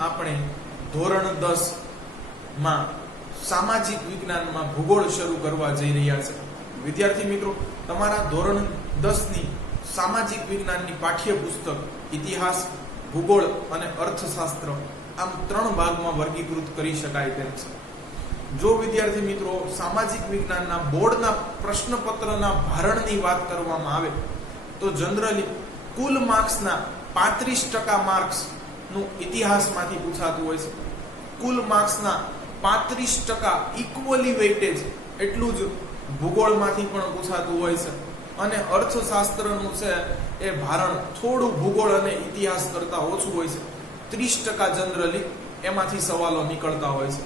આપણે ધોરણ 10 માં સામાજિક વિજ્ઞાનમાં ભૂગોળ શરૂ કરવા જઈ રહ્યા છે. વિદ્યાર્થી મિત્રો, તમારા ધોરણ 10 ની સામાજિક વિજ્ઞાનની પાઠ્યપુસ્તક ઇતિહાસ, ભૂગોળ અને અર્થશાસ્ત્ર આમ 3 ભાગમાં વર્ગીકૃત કરી શકાય તેમ છે. જો વિદ્યાર્થી મિત્રો સામાજિક વિજ્ઞાનના બોર્ડના પ્રશ્નપત્રના ભારણની વાત કરવામાં આવે તો જનરલી કુલ માર્ક્સના 35% માર્ક્સ નું ઇતિહાસમાંથી પૂછાતું હોય છે. કુલ માર્ક્સના 35% ઇક્વલી વેઇટેજ એટલું જ ભૂગોળમાંથી પણ પૂછાતું હોય છે. અને અર્થશાસ્ત્રનું છે એ ભારણ થોડું ભૂગોળ અને ઇતિહાસ કરતા ઓછું હોય છે. 30% જનરલી એમાંથી સવાલો નીકળતા હોય છે.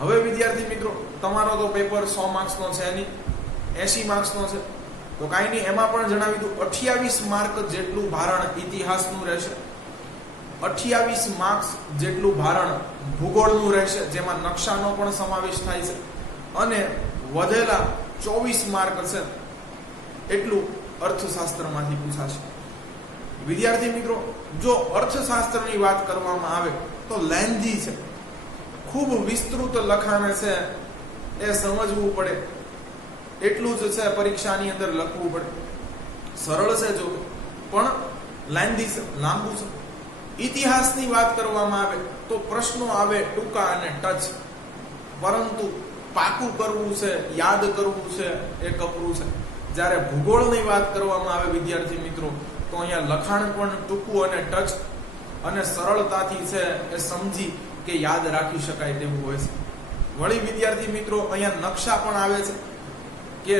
હવે વિદ્યાર્થી મિત્રો, તમારો તો પેપર 100 માર્ક્સનો છે નહીં, 80 માર્ક્સનો છે. તો કાંઈ નહીં, એમાં પણ જણાવી દઉં 28 માર્ક જેટલું ભારણ ઇતિહાસનું રહેશે, 28 માર્ક્સ જેટલું ભારણ ભૂગોળનું રહેશે, જેમાં નકશાનો પણ સમાવેશ થાય છે. અને વધેલા 24 માર્ક છે એટલું અર્થશાસ્ત્રમાંથી પૂછાશે. વિદ્યાર્થી મિત્રો, જો અર્થશાસ્ત્રની વાત કરવામાં આવે તો લેન્ધી છે, ખૂબ વિસ્તૃત લખાણ છે, એ સમજવું પડે, એટલું જ છે પરીક્ષાની અંદર લખવું પડે. સરળ છે જો, પણ લેન્ધી છે, લાંબુ છે. ઇતિહાસની વાત કરવામાં આવે તો પ્રશ્નો આવે ટૂંકા અને ટચ, પરંતુ પાકું કરવું છે, યાદ કરવું છે એ કપરું છે. જ્યારે ભૂગોળની વાત કરવામાં આવે વિદ્યાર્થી મિત્રો, તો અહીંયા લખાણ પણ ટૂંકું અને ટચ અને સરળતાથી છે એ સમજી કે યાદ રાખી શકાય તેવું હોય છે. વળી વિદ્યાર્થી મિત્રો, અહીંયા નકશા પણ આવે છે કે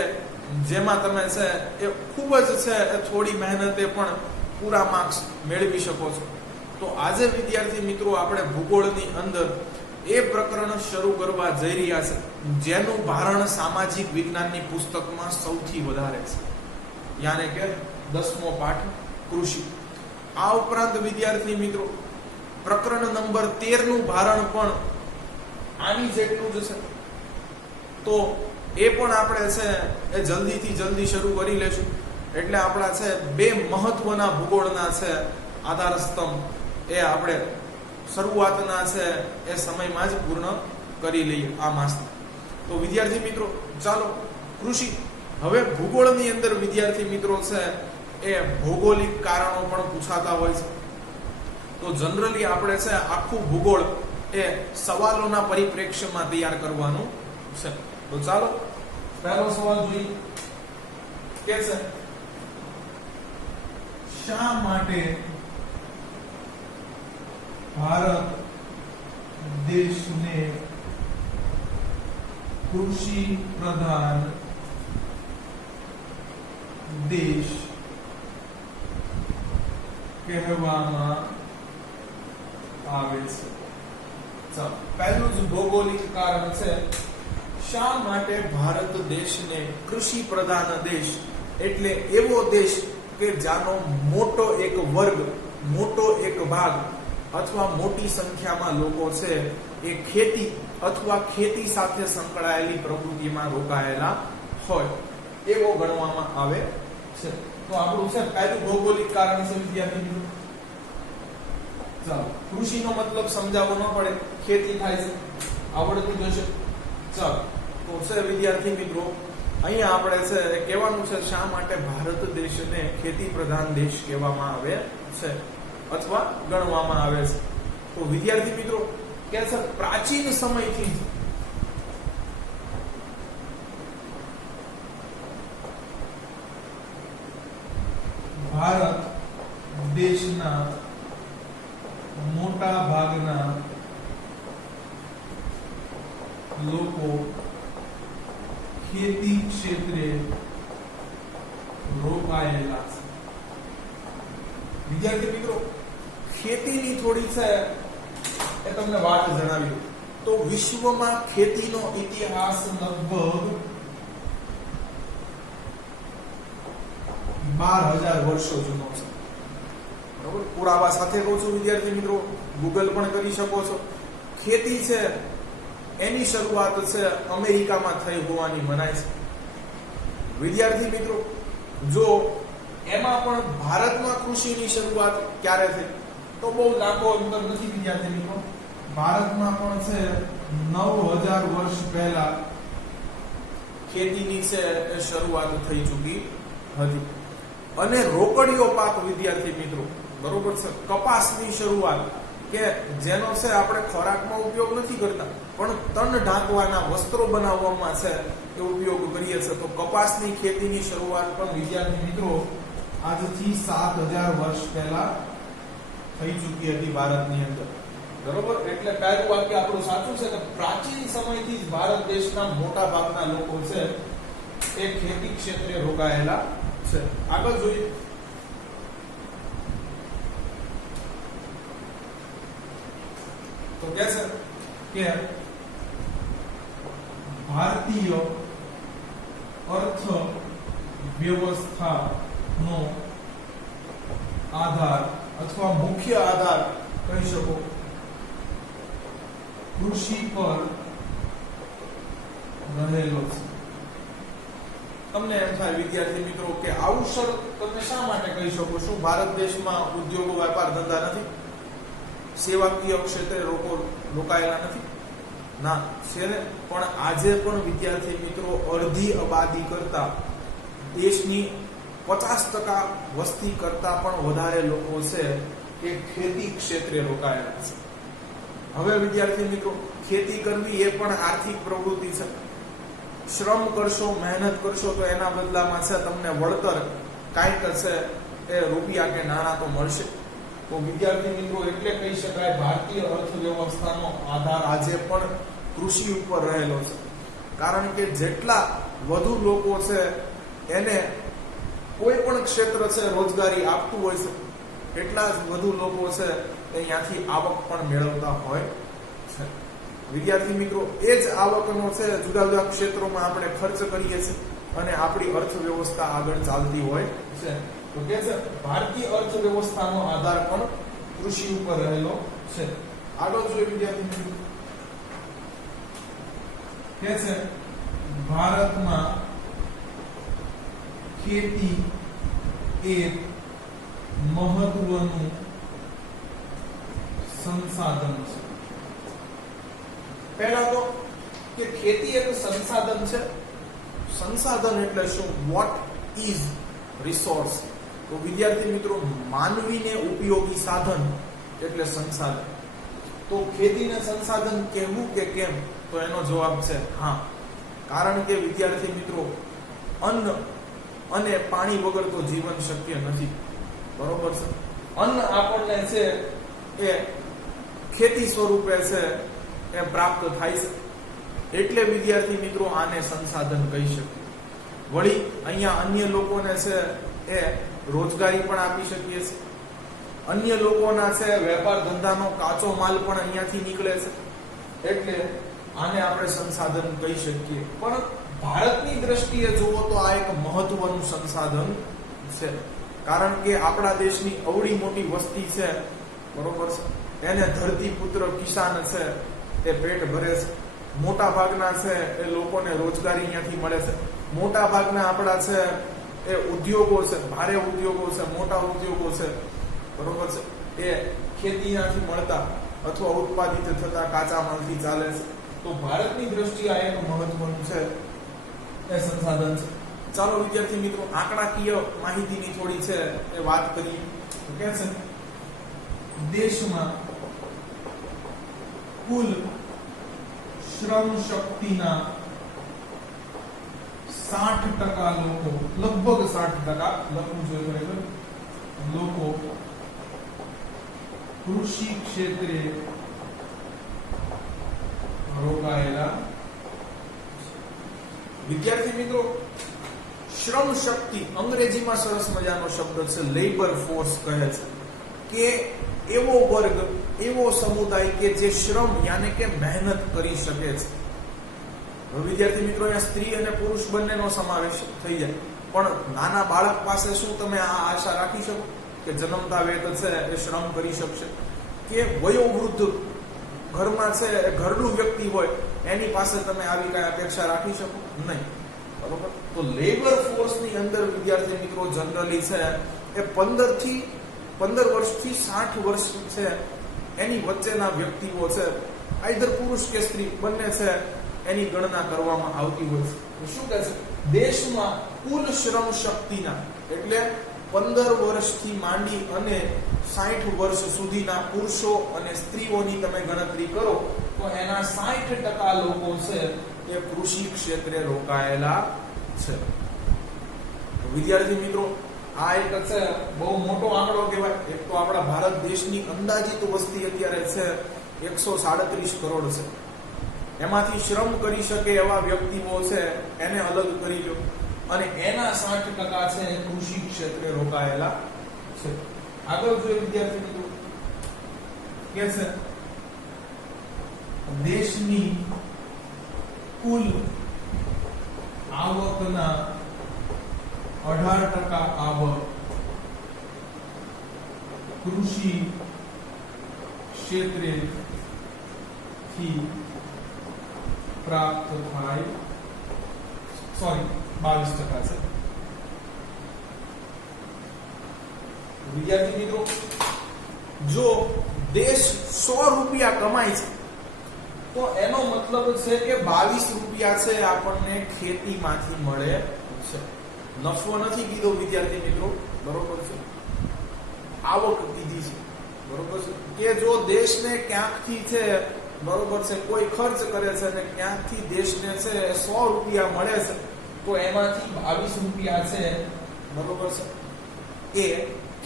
જેમાં તમે છે એ ખૂબ જ છે એ થોડી મહેનતે પણ પૂરા માર્ક્સ મેળવી શકો છો. તો આજે વિદ્યાર્થી મિત્રો આપણે ભૂગોળની અંદર એ પ્રકરણ શરૂ કરવા જઈ રહ્યા છે જેનું ભારણ સામાજિક વિજ્ઞાનની પુસ્તકમાં સૌથી વધારે છે, યાને કે 10મો પાઠ કૃષિ. આ ઉપરાંત વિદ્યાર્થી મિત્રો પ્રકરણ નંબર 13 નું ભારણ પણ આની જેટલું જ છે. તો એ પણ આપણે છે એ જલ્દીથી જલ્દી શરૂ કરી લેશું. એટલે આપણા છે 2 મહત્વના ભૂગોળના છે આધાર સ્તંભ એ આપણે શરૂઆતના છે એ સમયમાં જ પૂર્ણ કરી લઈએ આ માસમાં. તો વિદ્યાર્થી મિત્રો ચાલો કૃષિ. હવે ભૂગોળની અંદર વિદ્યાર્થી મિત્રો છે એ ભૌગોલિક કારણો પણ પૂછાતા હોય છે. તો જનરલી આપણે છે આખું ભૂગોળ એ સવાલોના પરિપ્રેક્ષ્યમાં તૈયાર કરવાનું છે. તો ચાલો પહેલો સવાલ જોઈએ કે છે શા માટે ભારત દેશને કૃષિ પ્રધાન દેશ કહેવામાં આવે છે? ચાલો, પહેલું જ ભૌગોલિક કારણ છે શા માટે ભારત દેશને કૃષિ પ્રધાન દેશ, એટલે એવો દેશ કે જાનો મોટો એક વર્ગ, મોટો એક ભાગ અથવા મોટી સંખ્યામાં લોકો છે એ ખેતી અથવા ખેતી સાથે સંકળાયેલી પ્રવૃત્તિમાં રોકાયેલા હોય એવો ગણવામાં આવે છે. તો આપણું છે પહેલું ભૌગોલિક કારણ છે વિદ્યાર્થી મિત્રો. ચાલો, કૃષિનો મતલબ સમજાવવો ન પડે, ખેતી થાય છે, આવડતું જશે. ચાલો, તો છે વિદ્યાર્થી મિત્રો અહીંયા આપણે છે કહેવાનું છે શા માટે ભારત દેશને ખેતી પ્રધાન દેશ કહેવામાં આવે છે અથવા ગણવામાં આવે છે. તો વિદ્યાર્થી મિત્રો કે છે પ્રાચીન સમયથી ભારત દેશના મોટા ભાગના લોકો ખેતી ક્ષેત્રે રોકાયેલા છે. વિદ્યાર્થી મિત્રો ખેતીની થોડી છે એ તમને વાત જણાવી તો વિશ્વમાં ખેતીનો ઇતિહાસ લગભગ 12,000 વર્ષો જૂનો છે. બરોબર, પુરાવા સાથે કહું છું વિદ્યાર્થી મિત્રો, ગૂગલ પણ કરી શકો છો. ખેતી છે એની શરૂઆત છે અમેરિકામાં થઈ હોવાની મનાય છે. વિદ્યાર્થી મિત્રો જો એમાં પણ ભારતમાં કૃષિની શરૂઆત ક્યારે થઈ તો બહુ લાંબો અંતર નથી વિદ્યાર્થી મિત્રો. ભારતમાં પણ છે 9000 વર્ષ પહેલા ખેતીની છે એ શરૂઆત થઈ ચૂકી હતી. અને રોકડીયો પાક વિદ્યાર્થી મિત્રો, બરોબર છે, કપાસની શરૂઆત કે જેનો છે આપણે ખોરાકમાં ઉપયોગ નથી કરતા પણ તન ઢાંકવાના વસ્ત્રો બનાવવામાં છે એ ઉપયોગ કરીએ છીએ. તો કપાસની ખેતીની શરૂઆત પણ વિદ્યાર્થી મિત્રો આજથી 7000 વર્ષ પહેલા થઈ ચૂકી હતી ભારતની અંદર. બરોબર, એટલે પહેલું વાક્ય આપણું સાચું છે કે પ્રાચીન સમયથી જ ભારત દેશના મોટા ભાગના લોકો છે એ ખેતી ક્ષેત્રે રોકાયેલા છે. આગળ જોઈએ. તો કે છે કે ભારતીય અર્થ વ્યવસ્થાનો આધાર અથવા મુખ્ય આધાર કહી શકો કૃષિ પર રહેલો છે. તમને એમ થાય વિદ્યાર્થી મિત્રો કે આવું સર તમે શા માટે કહી શકો? શું ભારત દેશમાં ઉદ્યોગો, વેપાર ધંધા નથી? સેવાકીય ક્ષેત્રે રોકાયેલા નથી? ના છે ને, પણ આજે પણ વિદ્યાર્થી મિત્રો અડધી આબાદી કરતા દેશની 50% વસ્તી કરતા પણ વધારે લોકો છે કે ખેતી ક્ષેત્રે રોકાયેલા છે. હવે વિદ્યાર્થી મિત્રો ખેતી કરવી એ પણ આર્થિક પ્રવૃત્તિ છે. શ્રમ કરશો, મહેનત કરશો તો એના બદલામાં છે તમને વળતર કાંઈક છે એ રૂપિયા કે નાણાં તો મળશે. તો વિદ્યાર્થી મિત્રો એટલે કહી શકાય ભારતીય અર્થવ્યવસ્થાનો આધાર આજે પણ કૃષિ ઉપર રહેલો છે. કારણ કે જેટલા વધુ લોકો છે એને કોઈ પણ ક્ષેત્ર છે રોજગારી આપતું હોય છે એટલા જ વધુ લોકો છે અહીંયાથી આવક પણ મેળવતા હોય છે. વિદ્યાર્થી મિત્રો એ જ આવકનો છે જુદા જુદા ક્ષેત્રોમાં આપણે ખર્ચ કરીએ છીએ અને આપણી અર્થવ્યવસ્થા આગળ ચાલતી હોય છે. તો કે છે ભારતીય અર્થવ્યવસ્થાનો આધાર પણ કૃષિ ઉપર રહેલો છે. આગળ જોઈએ વિદ્યાર્થી મિત્રો કે છે ભારતમાં ખેતી એક મહત્વનું સંસાધન છે. પહેલા તો કે ખેતી એક સંસાધન છે. સંસાધન એટલે શું? What is resource? તો વિદ્યાર્થી મિત્રો માનવીને ઉપયોગી સાધન એટલે સંસાધન. તો ખેતીને સંસાધન કહેવું કે કેમ? તો એનો જવાબ છે હા. કારણ કે વિદ્યાર્થી મિત્રો અન્ન અને પાણી વગર તો જીવન શક્ય નથી. બરોબર છે? અન્ન આપણને છે એ ખેતી સ્વરૂપે છે એ પ્રાપ્ત થાય છે. એટલે વિદ્યાર્થી મિત્રો આને સંસાધન કહી શકીએ. વળી અહીંયા અન્ય લોકોને છે એ રોજગારી પણ આપી શકીએ છીએ. અન્ય લોકોના છે વેપાર ધંધાનો કાચો માલ પણ અહીંયાથી નીકળે છે. એટલે આને આપણે સંસાધન કહી શકીએ. પણ ભારતની દ્રષ્ટિએ જુઓ તો આ એક મહત્વનું સંસાધન છે. કારણ કે આપણા દેશની અવળી મોટી વસ્તી છે, બરોબર છે, એને ધરતી પુત્ર કિસાન છે એ પેટ ભરે છે. મોટા ભાગના છે એ લોકોને રોજગારી અહીંયાથી મળે છે. મોટા ભાગના આપણા છે એ ઉદ્યોગો છે, ભારે ઉદ્યોગો છે, મોટા ઉદ્યોગો છે, બરોબર છે, એ ખેતીમાંથી મળતા અથવા ઉત્પાદિત થતા કાચા માલથી ચાલે છે. તો ભારતની દ્રષ્ટિએ આ એક મહત્વનું છે એ સંસાધન છે. ચાલો વિદ્યાર્થી મિત્રો આંકડાકીય માહિતીની થોડી છે એ વાત કરીએ. કે છે દેશમાં કુલ શ્રમ શક્તિના 60% લોકો, લગભગ 60% લખવું જોઈએ બરાબર, લોકો કૃષિ ક્ષેત્રે રોકાયેલા. વિદ્યાર્થી મિત્રો શ્રમ શક્તિ અંગ્રેજીમાં સરસ મજાનો શબ્દ છે લેબર ફોર્સ કહે છે કે એવો વર્ગ, એવો સમુદાય કે જે શ્રમ યાને કે મહેનત કરી શકે છે. વિદ્યાર્થી મિત્રો અહીંયા સ્ત્રી અને પુરુષ બંનેનો સમાવેશ થઈ જાય. પણ નાના બાળક પાસે શું તમે આ આશા રાખી શકો કે જન્મતા વેત છે એ શ્રમ કરી શકશે? કે વયોવૃદ્ધ ઘરમાં છે એ ઘરડું વ્યક્તિ હોય એની પાસે તમે આવી કઈ અપેક્ષા રાખી શકો? નહીં. બરોબર? તો લેબર ફોર્સની અંદર વિદ્યાર્થી મિત્રો જનરલી છે એ 15 થી 15 વર્ષથી 60 વર્ષ છે એની વચ્ચેના વ્યક્તિઓ છે, આઈધર પુરુષ કે સ્ત્રી બંને છે, એની ગણના કરવામાં આવતી હોય છે. શું કહે છે? દેશમાં કુલ શ્રમ શક્તિના એટલે 15 વર્ષથી માંડી અને 60 વર્ષ સુધીના પુરુષો અને સ્ત્રીઓની તમે ગણતરી કરો તો એના 60% લોકો છે એ કૃષિ ક્ષેત્રે રોકાયેલા છે. વિદ્યાર્થી મિત્રો, આ એક છે બહુ મોટો આંકડો કહેવાય. એક તો આપણા ભારત દેશની અંદાજિત વસ્તી અત્યારે છે 137 કરોડ છે. એમાંથી શ્રમ કરી શકે એવા વ્યક્તિઓ છે એને અલગ કરી લો અને એના 60% છે કૃષિ ક્ષેત્રે રોકાયેલા છે. આગળ જોઈએ વિદ્યાર્થી મિત્રો, કે છે દેશની કુલ આવકના 18% આવક કૃષિ ક્ષેત્રેથી પ્રાપ્ત થાય. 22% છે. વિદ્યાર્થી મિત્રો, જો દેશ 100 રૂપિયા કમાય છે તો એનો મતલબ છે કે 22 રૂપિયા છે આપણને ખેતીમાંથી મળે છે. નફો નથી કીધો વિદ્યાર્થી મિત્રો, બરોબર છે, આવક કીધી છે, બરોબર છે. કે જો દેશને ક્યાંકથી છે, બરોબર છે, કોઈ ખર્ચ કરે છે અને ક્યાંકથી દેશને છે 100 રૂપિયા મળે છે તો એમાંથી 22 રૂપિયા છે, બરોબર છે, એ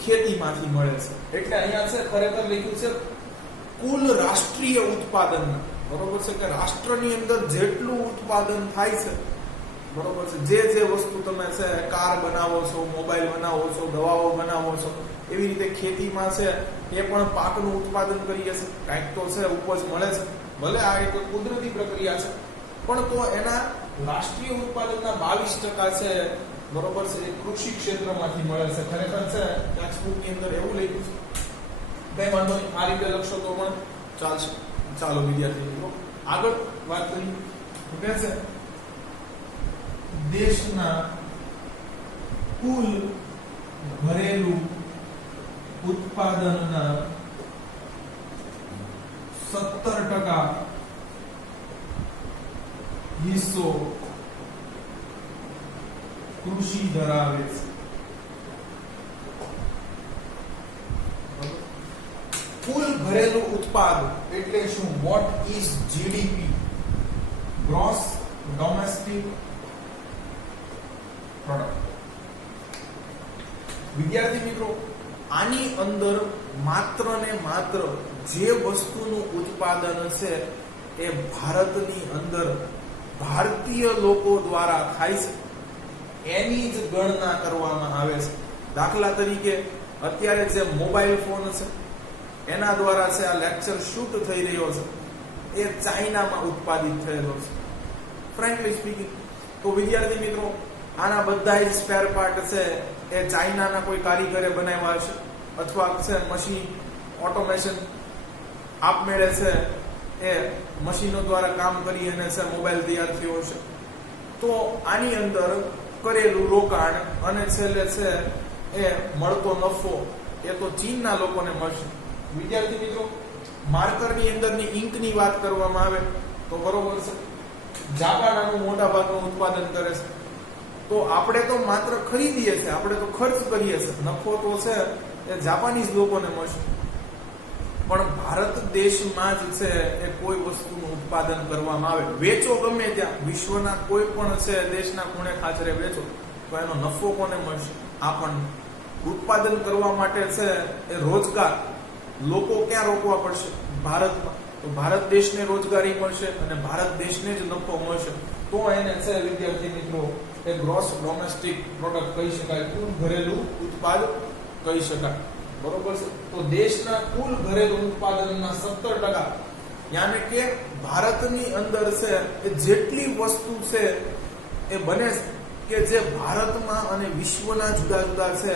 ખેતીમાંથી મળે છે. એટલે અહીંયા છે ખરેખર લખ્યું છે કુલ રાષ્ટ્રીય ઉત્પાદન, બરોબર છે, કે રાષ્ટ્રની અંદર જેટલું ઉત્પાદન થાય છે, બરોબર છે, જે વસ્તુ તમે છે કાર બનાવો છો, મોબાઈલ બનાવો છો, દવાઓ બનાવો છો, એવી રીતે ખેતીમાં છે એ પણ પાકનું ઉત્પાદન કરીએ છે, કાંઈક તો છે ઉપજ મળે છે. ભલે આ એક કુદરતી પ્રક્રિયા છે પણ તો એના રાષ્ટ્રીય ઉત્પાદનના 22% છે, બરોબર છે, એ કૃષિ ક્ષેત્રમાંથી મળે છે. ખરેખર છે ટેક્સ્ટબુકની અંદર એવું લખ્યું છે, કઈ વાંધો નહીં, આ રીતે લખશો તો પણ ચાલશે. ચાલો વિદ્યાર્થી મિત્રો આગળ વાત કરીએ. કે છે દેશના કુલ ઘરેલું ઉત્પાદનના 17% હિસ્સો કૃષિ ધરાવે છે. કુલ ઘરેલું ઉત્પાદન એટલે શું? What is GDP? Gross domestic product. વિદ્યાર્થી મિત્રો, આની અંદર માત્ર ને માત્ર જે વસ્તુનું ઉત્પાદન છે એ ભારતની અંદર ભારતીય લોકો દ્વારા થાય છે એની જ ગણના કરવામાં આવે છે. દાખલા તરીકે અત્યારે જે મોબાઈલ ફોન છે એના દ્વારા છે આ લેક્ચર શૂટ થઈ રહ્યો છે એ ચાઇનામાં ઉત્પાદિત થયેલો છે. ફ્રેન્કલી સ્પીકિંગ, તો વિદ્યાર્થી મિત્રો આના બધા જ સ્પેર પાર્ટ છે એ ચાઇનાના કોઈ કારીગરે બનાવ્યા હશે અથવા છે મશીન ઓટોમેશન આપમેળે છે એ મશીનો દ્વારા કામ કરી અને છે મોબાઈલ તૈયાર થયો હશે. તો આની અંદર કરેલું રોકાણ અને છેલ્લે છે એ મળતો નફો એ તો ચીનના લોકોને મળશે. વિદ્યાર્થી મિત્રો, માર્કરની અંદરની ઇંકની વાત કરવામાં આવે તો બરોબર છે જાપાન આનું મોટા ભાગનું ઉત્પાદન કરે છે. તો આપણે તો માત્ર ખરીદીએ છીએ, આપણે તો ખર્ચ કરીએ છીએ, નફો તો છે એ જાપાનીઝ લોકોને મળશે. પણ ભારત દેશમાં જ છે એ કોઈ વસ્તુનું ઉત્પાદન કરવામાં આવે, વેચો ગમે ત્યાં, વિશ્વના કોઈ પણ છે દેશના ખૂણે ખાચરે વેચો તો એનો નફો કોને મળશે? આપણને. ઉત્પાદન કરવા માટે છે એ રોજગાર લોકો ક્યાં રોકવા પડશે? ભારતમાં. તો ભારત દેશને રોજગારી મળશે અને ભારત દેશને જ નફો મળશે. તો એને છે વિદ્યાર્થી મિત્રો એ ગ્રોસ ડોમેસ્ટિક પ્રોડક્ટ કહી શકાય, કુલ ઘરેલું ઉત્પાદન કહી શકાય. બરોબર છે. તો દેશના કુલ ઘરેલું ઉત્પાદનના 17%, યાને કે ભારતની અંદર છે એ જેટલી વસ્તુ છે એ બને કે જે ભારતમાં અને વિશ્વના જુદા જુદા છે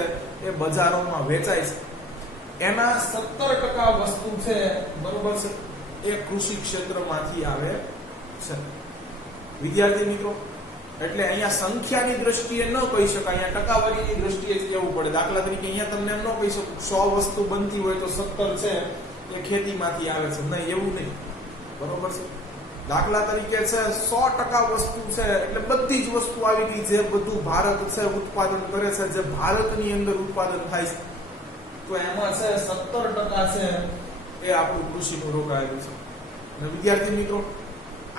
એ બજારોમાં વેચાય છે, એના 17% વસ્તુ છે, બરોબર છે, એ કૃષિ ક્ષેત્રમાંથી આવે છે. વિદ્યાર્થી મિત્રો, એટલે અહીંયા સંખ્યાની દ્રષ્ટિએ ન કહી શકાય, અહીંયા ટકાવારીની દ્રષ્ટિએ જ કહેવું પડે. દાખલા તરીકે અહીંયા તમને એમ ન કહી શકું 100 વસ્તુ બનતી હોય તો 17 છે એ ખેતીમાંથી આવે છે, નહીં, એવું નહીં, બરોબર છે. દાખલા તરીકે છે 100% વસ્તુ છે એટલે બધી જ વસ્તુ આવી ગઈ, જે બધું ભારત છે ઉત્પાદન કરે છે, જે ભારતની અંદર ઉત્પાદન થાય છે, તો એમાં છે 17% છે એ આપણું કૃષિનું રોકાયેલું છે. અને વિદ્યાર્થી મિત્રો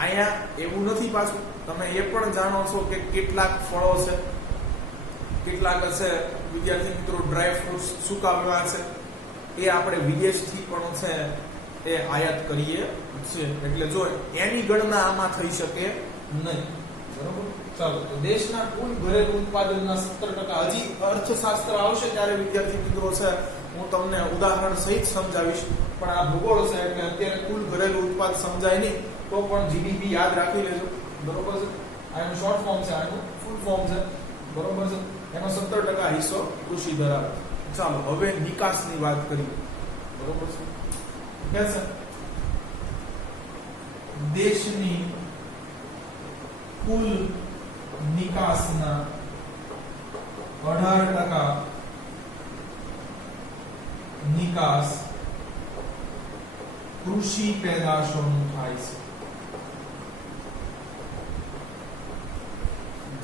અહીંયા એવું નથી, પાછું તમે એ પણ જાણો છો કે કેટલાક ફળો છે, કેટલાક છે વિદ્યાર્થી મિત્રો ડ્રાય ફ્રૂટ્સ, સૂકા છે, એ આપણે વિદેશથી પણ છે એ આયાત કરીએ છે. એટલે જો એની ગણના આમાં થઈ શકે નહીં, બરોબર. ચાલો, તો દેશના કુલ ઘરેલું ઉત્પાદનના 17%, હજી અર્થશાસ્ત્ર આવશે ત્યારે વિદ્યાર્થી મિત્રો છે હું તમને ઉદાહરણ સહિત સમજાવીશ, પણ આ ભૂગોળ છે એટલે અત્યારે કુલ ઘરેલું ઉત્પાદન સમજાય નહીં તો પણ જીડીપી યાદ રાખી લેજો, બરોબર છે. આનું શોર્ટ ફોર્મ છે, આનું ફૂલ ફોર્મ છે, બરોબર છે. એનો 17% હિસ્સો કૃષિ ધરાવે. ચાલો હવે નિકાસની વાત કરીએ, બરોબર છે. કે છે દેશની કુલ નિકાસના 18% નિકાસ કૃષિ પેદાશોનું થાય છે,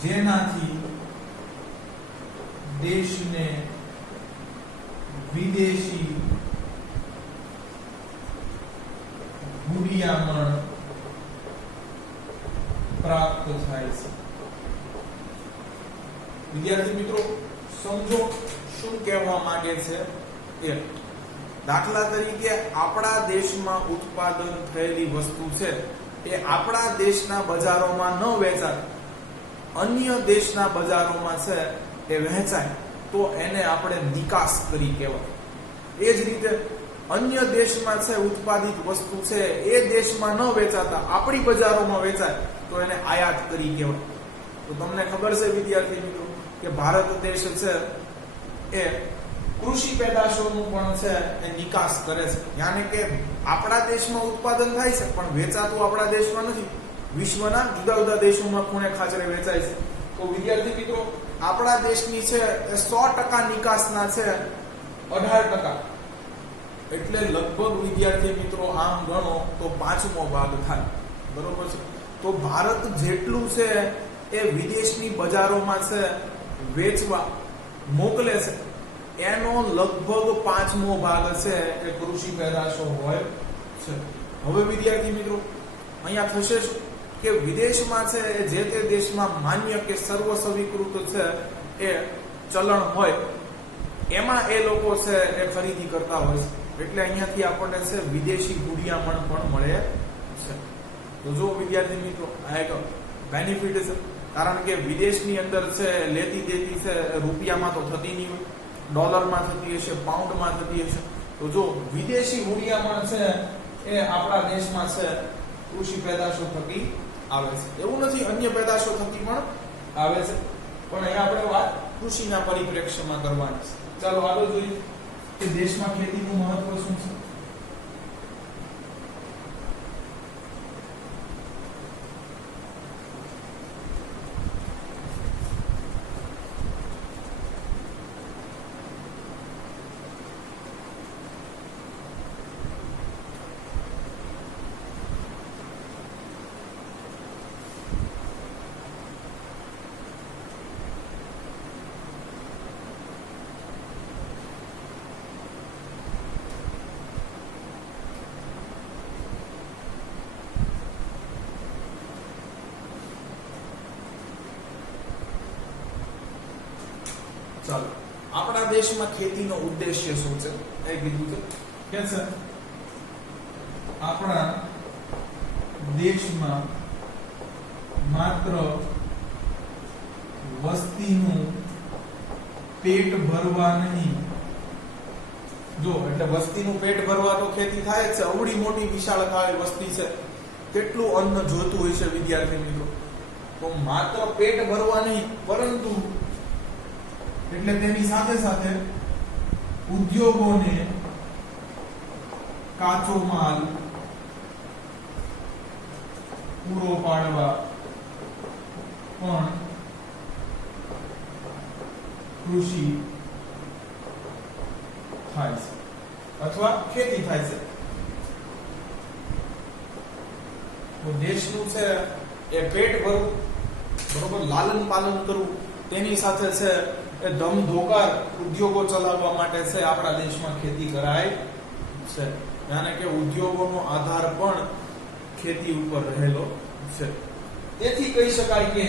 જેનાથી દેશને વિદેશી મૂડીયામણ પ્રાપ્ત થાય છે. વિદ્યાર્થી મિત્રો સમજો શું કહેવા માંગે છે એ. દાખલા તરીકે આપણા દેશમાં ઉત્પાદન થયેલી વસ્તુ છે એ આપણા દેશના બજારોમાં ન વેચાય, અન્ય દેશના બજારોમાં છે એ વહેંચાય તો એને આપણે નિકાસ કરી કહેવાય. એ જ રીતે અન્ય દેશમાં છે ઉત્પાદિત વસ્તુ છે એ દેશમાં ન વેચાતા આપણી બજારોમાં વેચાય તો એને આયાત કરી કહેવાય. તો તમને ખબર છે વિદ્યાર્થી મિત્રો કે ભારત દેશ છે એ કૃષિ પેદાશોનું પણ છે એ નિકાસ કરે છે, યાની કે આપણા દેશમાં ઉત્પાદન થાય છે પણ વેચાતું આપણા દેશમાં નથી, વિશ્વના જુદા જુદા દેશોમાં ખૂણે ખાચરે વેચાય છે. તો વિદ્યાર્થી મિત્રો આપણા દેશની છે એ 100% નિકાસના છે 18%, એટલે લગભગ વિદ્યાર્થી મિત્રો આમ ગણો તો 5મો ભાગ થાય, બરોબર છે. તો ભારત જેટલું છે એ વિદેશની બજારોમાં છે વેચવા મોકલે છે એનો લગભગ 5મો ભાગ છે એ કૃષિ પેદાશો હોય છે. હવે વિદ્યાર્થી મિત્રો અહીંયા થશે શું કે વિદેશમાં છે જે તે દેશમાં માન્ય કે સર્વ સ્વીકૃત છે એ ચલણ હોય એમાં એ લોકો છે એ ખરીદી કરતા હોય છે, એટલે અહીંયાથી આપણને છે વિદેશી મૂડીયામણ પણ મળે છે. તો જો વિદ્યાર્થી મિત્રો આ એક બેનિફિટ છે, કારણ કે વિદેશની અંદર છે લેતી દેતી છે રૂપિયામાં તો થતી નહીં હોય, ડોલરમાં થતી હશે, પાઉન્ડમાં થતી હશે. તો જો વિદેશી મૂડીયામણ છે એ આપણા દેશમાં છે કૃષિ પેદાશો થકી આવે છે. એવું નથી અન્ય પેદાશો થકી પણ આવે છે, પણ અહીંયા આપણે વાત કૃષિના પરિપ્રેક્ષ્યમાં કરવાની છે. ચાલો આગળ જોઈએ કે દેશમાં ખેતીનું મહત્વ શું છે. ચાલો આપણા દેશમાં ખેતીનો ઉદ્દેશ્ય શું છે એ કીધું છે કે છે આપણા દેશમાં માત્ર વસ્તીનું પેટ ભરવા નહીં, જો એટલે વસ્તીનું પેટ ભરવા તો ખેતી થાય જ છે, અવળી મોટી વિશાળકાય વસ્તી છે, કેટલું અન્ન જોતું હોય છે વિદ્યાર્થી મિત્રો. તો માત્ર પેટ ભરવા નહીં પરંતુ એટલે તેની સાથે સાથે ઉદ્યોગોને કાચો માલ પૂરો પાડવા પણ કૃષિ થાય છે અથવા ખેતી થાય છે. તો દેશનું છે એ પેટ ભરવું, બરોબર, લાલન પાલન કરવું, તેની સાથે છે એ ધમધોકાર ઉદ્યોગો ચલાવવા માટે છે આપણા દેશમાં ખેતી કરાય છે. यानी કે ઉદ્યોગોનો આધાર પણ ખેતી ઉપર રહેલો છે. તેથી કહી શકાય કે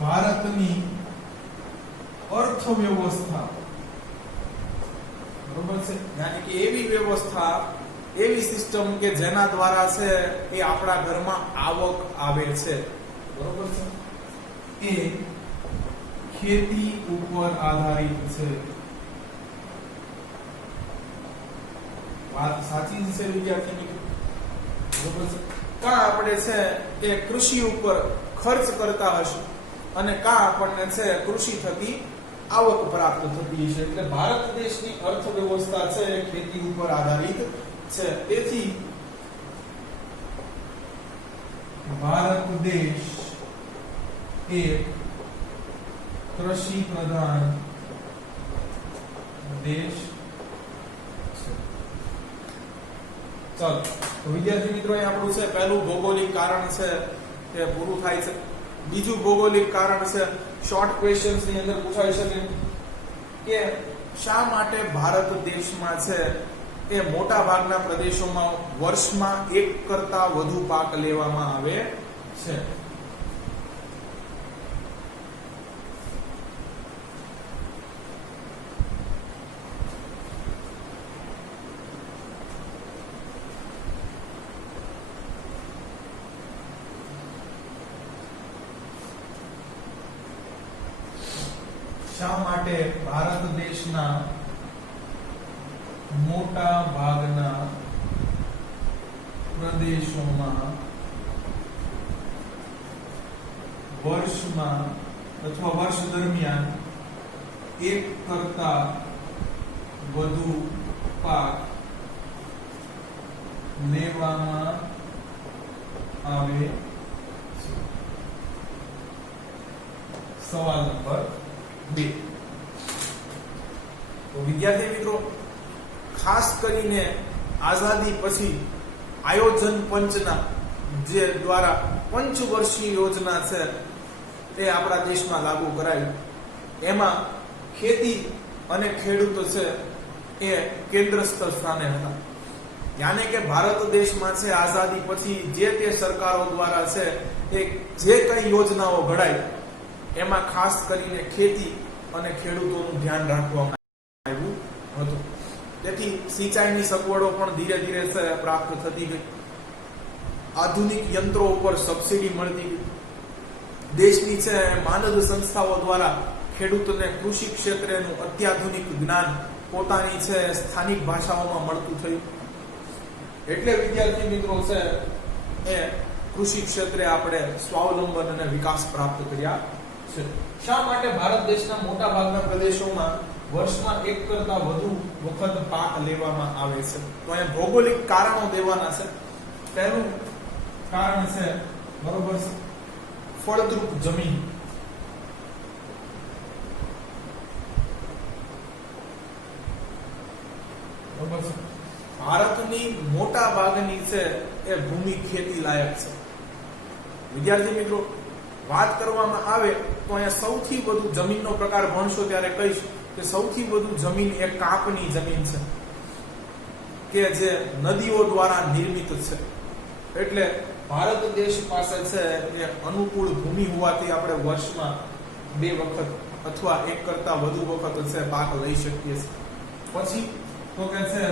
ભારતની અર્થવ્યવસ્થા, બરોબર છે, यानी કે એવી વ્યવસ્થા, એવી સિસ્ટમ કે જેના દ્વારા છે એ આપણા ઘરમાં આવક આવે છે, બરોબર છે, એ ખેતી ઉપર આધારિત છે. વાત સાચી છે વિદ્યાર્થી મિત્રો, બરોબર છે. કા આપણે છે એ કૃષિ ઉપર ખર્ચ કરતા હશું અને કા આપણને છે કૃષિ થકી આવક પ્રાપ્ત થતી છે. એટલે ભારત દેશની અર્થવ્યવસ્થા છે એ ખેતી ઉપર આધારિત છે. તેથી ભારત દેશ એ કૃષિ પ્રધાન દેશ છે. ચાલો, તો વિદ્યાર્થી મિત્રો અહીં આપણું છે પહેલું ભૌગોલિક કારણ છે તે પૂરું થાય છે. બીજું ભૌગોલિક કારણ છે શોર્ટ ક્વેશ્ચન્સ ની અંદર પૂછાઈ શકે કે શા માટે ભારત દેશમાં છે એ મોટા ભાગના પ્રદેશોમાં વર્ષમાં એક કરતા વધુ પાક લેવામાં આવે છે. શા માટે ભારત દેશના મોટા ભાગના પ્રદેશોમાં વર્ષમાં અથવા વર્ષ દરમિયાન એક કરતા વધુ પાક લેવામાં આવે છે? સવાલ નંબર 2. તો વિદ્યાર્થી મિત્રો, ખાસ કરીને આઝાદી પછી આયોજન પંચના જે દ્વારા પંચવર્ષીય યોજના છે તે આપણા દેશમાં લાગુ કરાવી. એમાં ખેતી અને ખેડૂતો છે એ કેન્દ્રસ્થ સ્થાને હતા. યાને કે ભારત દેશમાં છે આઝાદી પછી જે તે સરકારો દ્વારા છે એ જે કઈ યોજનાઓ ઘડાઈ એમાં ખાસ કરીને ખેતી અને ખેડૂતોનું ધ્યાન રાખવામાં આવ્યું હતું. તેથી સિંચાઈની સગવડો પણ ધીરે ધીરે પ્રાપ્ત થતી ગઈ. આધુનિક યંત્રો ઉપર સબસિડી મળતી ગઈ. દેશની છે માનદ સંસ્થાઓ દ્વારા ખેડૂતોને કૃષિ ક્ષેત્રેનું અત્યાધુનિક જ્ઞાન પોતાની છે સ્થાનિક ભાષાઓમાં મળતું થયું. એટલે વિદ્યાર્થી મિત્રો છે એ કૃષિ ક્ષેત્રે આપણે સ્વાવલંબન અને વિકાસ પ્રાપ્ત કર્યા છે. શા માટે ભારત દેશના મોટા ભાગના પ્રદેશોમાં વર્ષમાં એક કરતા વધુ વખત પાક લેવામાં આવે છે? તો અહીંયા ભૌગોલિક કારણો દેવાના છે. પહેલું કારણ છે, બરોબર છે, ફળદ્રુપ જમીન. બરોબર છે. ભારતની મોટા ભાગની છે એ ભૂમિ ખેતી લાયક છે. વિદ્યાર્થી મિત્રો, વાત કરવામાં આવે તો અહીંયા સૌથી વધુ જમીનનો પ્રકાર ભણશો ત્યારે કહીશ કે સૌથી વધુ જમીન એ કાપની જમીન છે કે જે નદીઓ દ્વારા નિર્મિત છે. એટલે ભારત દેશ પાસે છે એ અનુકૂળ ભૂમિ હોવાથી આપણે વર્ષમાં 2 વખત અથવા એક કરતા વધુ વખત છે પાક લઈ શકીએ છીએ. પછી તો કે છે,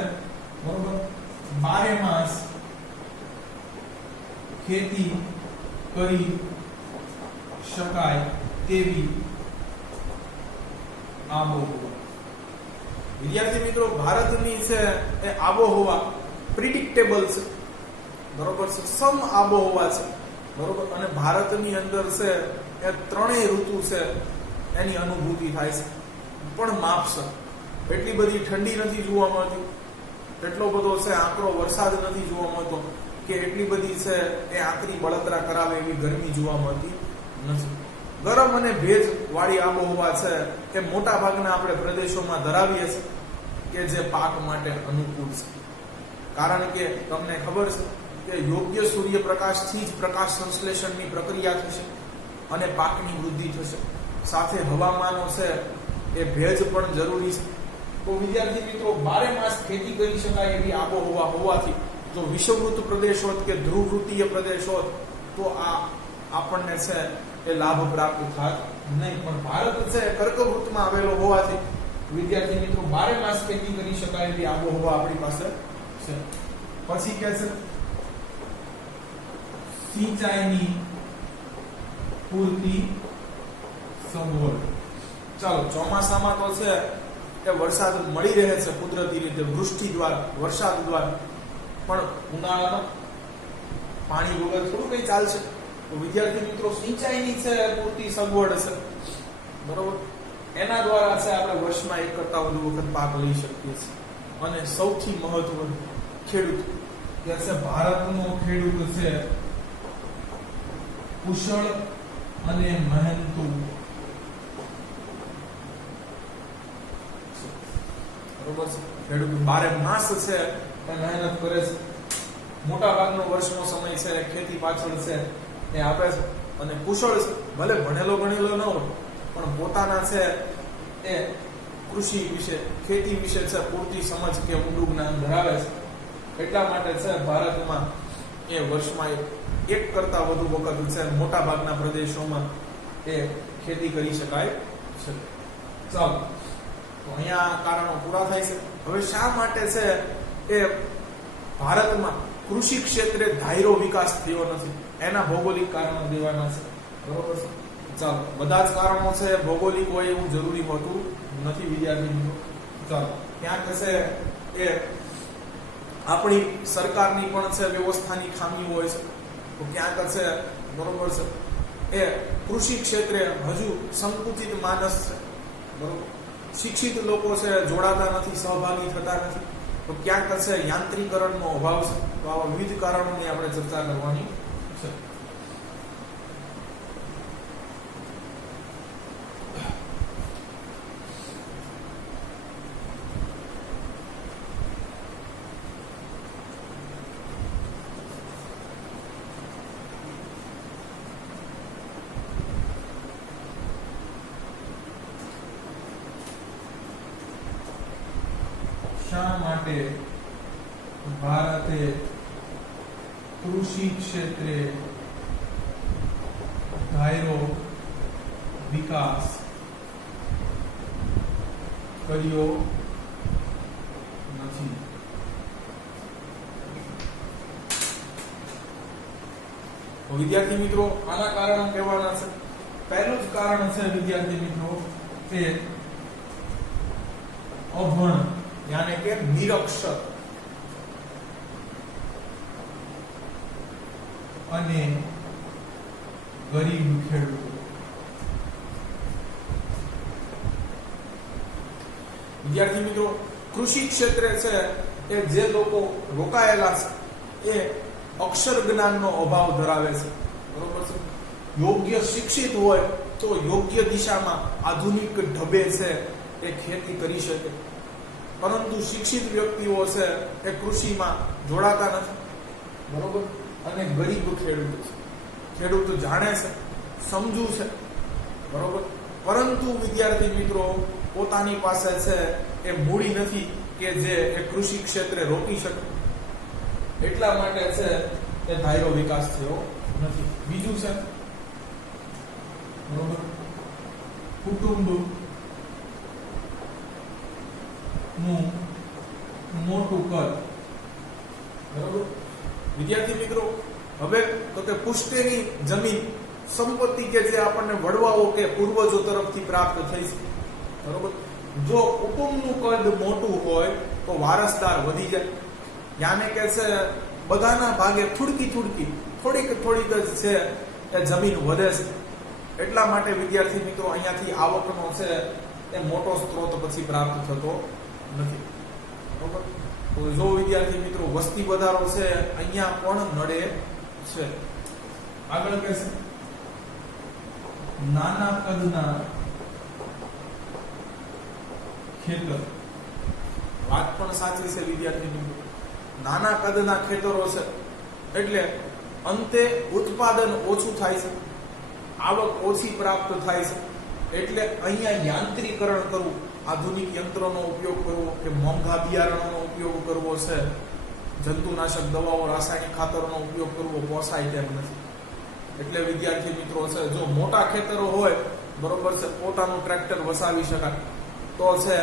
બરોબર, 12 માસ ખેતી કરી શકાય તેવી આબોહવા. વિદ્યાર્થી મિત્રો, ભારતની છે એ આબોહવા પ્રિડિક્ટેબલ છે, બરોબર છે, સમ આબોહવા છે, બરોબર. અને ભારતની અંદર છે એ 3 ઋતુ છે એની અનુભૂતિ થાય છે, પણ માપસર. એટલી બધી ઠંડી નથી જોવા મળતી, એટલો બધો છે આકરો વરસાદ નથી જોવા મળતો કે એટલી બધી છે એ આકરી બળતરા કરાવે એવી ગરમી જોવા મળતી નથી. ગરમ અને ભેજ વાળી આબોહવા છે એ મોટા ભાગના આપણે પ્રદેશોમાં ધરાવીએ છીએ કે જે પાક માટે અનુકૂળ છે. કારણ કે તમને ખબર છે કે યોગ્ય સૂર્યપ્રકાશથી જ પ્રકાશ સંશ્લેષણની પ્રક્રિયા થશે અને પાકની વૃદ્ધિ થશે. સાથે હવામાનો છે એ ભેજ પણ જરૂરી છે. તો વિદ્યાર્થી મિત્રો, બારે માસ ખેતી કરી શકાય એવી આબોહવા હોવાથી જો વિષુવવૃત્ત પ્રદેશ હોત કે ધ્રુવવૃત્તીય પ્રદેશ હોત તો આપણને છે એ લાભ પ્રાપ્ત થાત નહીં. પણ ભારત છે કર્કવૃત્તમાં આવેલો હોવાથી વિદ્યાર્થી મિત્રો બારે માસ ખેતી કરી શકાય એવી આબોહવા આપણી પાસે છે. પછી કે છે સિંચાઈની પૂરતી સગવડ. ચાલો, ચોમાસામાં તો છે કે વરસાદ મળી રહે છે કુદરતી રીતે વૃષ્ટિ દ્વારા, વરસાદ દ્વારા, પણ ઉનાળામાં પાણી વગર થોડું કઈ ચાલશે. તો વિદ્યાર્થી મિત્રો, સિંચાઈની છે પૂરતી સગવડ છે, બરોબર, એના દ્વારા છે આપણે વર્ષમાં એક કરતા વધુ વખત પાક લઈ શકીએ છીએ. અને સૌથી મહત્વનું, ખેડૂત કે છે ભારતનો ખેડૂત છે કુશળ અને મહેનતુ. બરોબર છે, ખેડૂત બારે માસ છે એ મહેનત કરે છે. મોટા ભાગનો વર્ષનો સમય છે ખેતી પાછળ છે એ આપે છે અને કુશળ છે. ભલે ભણેલો ગણેલો ન હોય પણ પોતાના છે એ કૃષિ વિશે, ખેતી વિશે છે પૂરતી સમજ કે ઊંડું જ્ઞાન ધરાવે છે. એટલા માટે છે ભારતમાં એ વર્ષમાં એક કરતા વધુ વખત છે મોટા ભાગના પ્રદેશોમાં એ ખેતી કરી શકાય છે. ચાલો, તો અહીંયા કારણો પૂરા થાય છે. હવે શા માટે છે એ ભારતમાં કૃષિ ક્ષેત્રે ધાયરો વિકાસ થયો નથી? એના ભૌગોલિક કારણો દેવાના છે, બરોબર છે. ચાલો, બધા જ કારણો છે ભૌગોલિક હોય એવું જરૂરી હોતું નથી વિદ્યાર્થી મિત્રો. ચાલો, ક્યાંક છે એ આપણી સરકારની પણ છે વ્યવસ્થાની ખામી હોય છે, તો ક્યાંક છે, બરોબર છે, એ કૃષિ ક્ષેત્રે હજુ સંકુચિત માનસ છે, બરોબર, શિક્ષિત લોકો છે જોડાતા નથી, સહભાગી થતા નથી. તો ક્યાંક છે યાંત્રિકરણનો અભાવ છે. તો આવા વિવિધ કારણોની આપણે ચર્ચા કરવાની છે. શા માટે ભારતે કૃષિ ક્ષેત્રે ધાયરો વિકાસ કર્યો નથી? વિદ્યાર્થી મિત્રો, આના કારણો કહેવાના છે. પહેલું જ કારણ છે વિદ્યાર્થી મિત્રો કે અભણ, યાને કે નિરક્ષર અને ગરીબ ખેડૂતો. વિદ્યાર્થી મિત્રો, કૃષિ ક્ષેત્રે છે એ જે લોકો રોકાયેલા છે એ અક્ષર જ્ઞાનનો અભાવ ધરાવે છે, બરોબર છે. યોગ્ય શિક્ષિત હોય તો યોગ્ય દિશામાં આધુનિક ઢબે છે એ ખેતી કરી શકે, પરંતુ શિક્ષિત વ્યક્તિઓ છે એ કૃષિમાં જોડાતા નથી, બરોબર. અને ગરીબ ખેડૂત છે, ખેડૂત જાણે છે, સમજુ છે, બરોબર, પરંતુ વિદ્યાર્થી મિત્રો પોતાની પાસે છે એ મૂડી નથી કે જે એ કૃષિ ક્ષેત્રે રોકી શકે. એટલા માટે છે એ ધાયરો વિકાસ થયો નથી. બીજું છે, બરોબર, કુટુંબ નું મોટું કદ. બરોબર વિદ્યાર્થી મિત્રો, હવે તો કે પુશ્તેની જમીન સંપત્તિ કે જે આપણને વડવાઓ કે પૂર્વજો તરફથી પ્રાપ્ત થઈ છે, બરોબર. જો કુટુંબનું કદ મોટું હોય તો વારસદાર વધી જાય, યાને કે છે બધાના ભાગે થોડીક જ છે એ જમીન વધે છે. એટલા માટે વિદ્યાર્થી મિત્રો અહીંયાથી આવકનો છે એ મોટો સ્ત્રોત પછી પ્રાપ્ત થતો નથી, બરોબર. તો જો વિદ્યાર્થી મિત્રો વસ્તી વધારો છે અહીંયા પણ નડે છે. આગળ કહે છે નાના કદના ખેતર. વાત પણ સાચી છે વિદ્યાર્થી મિત્રો. નાના કદના ખેતરો છે એટલે અંતે ઉત્પાદન ઓછું થાય છે, આવક ઓછી પ્રાપ્ત થાય છે. એટલે અહીંયા યાંત્રીકરણ કરવું, આધુનિક યંત્રોનો ઉપયોગ કરવો કે મોંઘા બિયારણોનો ઉપયોગ કરવો છે, જંતુનાશક દવાઓ, રાસાયણિક ખાતરોનો ઉપયોગ કરવો પોસાય તેમ નથી. એટલે વિદ્યાર્થી મિત્રો છે જો મોટા ખેતરો હોય, બરોબર છે, પોતાનું ટ્રેક્ટર વસાવી શકાય તો છે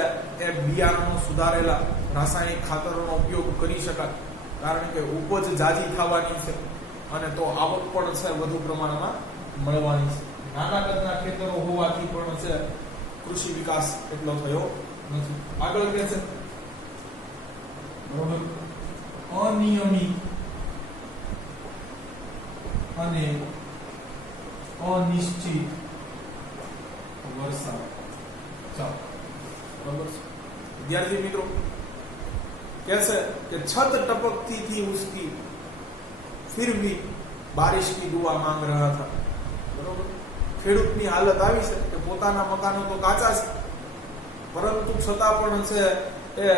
એ બિયારણો સુધારેલા રાસાયણિક ખાતરોનો ઉપયોગ કરી શકાય. કારણ કે ઉપજ જાજી થવાની છે અને તો આવક પણ છે વધુ પ્રમાણમાં મળવાની છે. નાના કદના ખેતરો હોવાથી પણ છે કૃષિ વિકાસ એટલો થયો નથી. આગળ કહે છે બરોબર અનિયમિત અને અનિશ્ચિત વરસાદ. ચાલો બરોબર છે વિદ્યાર્થી મિત્રો. कैसे कि छत टपकती थी उसकी फिर भी बारिश की दुआ मांग रहा था. बरोबर ખેડૂતની હાલત આવી છે કે પોતાના મકાનો તો કાચા છે પરંતુ છતાં પણ છે એ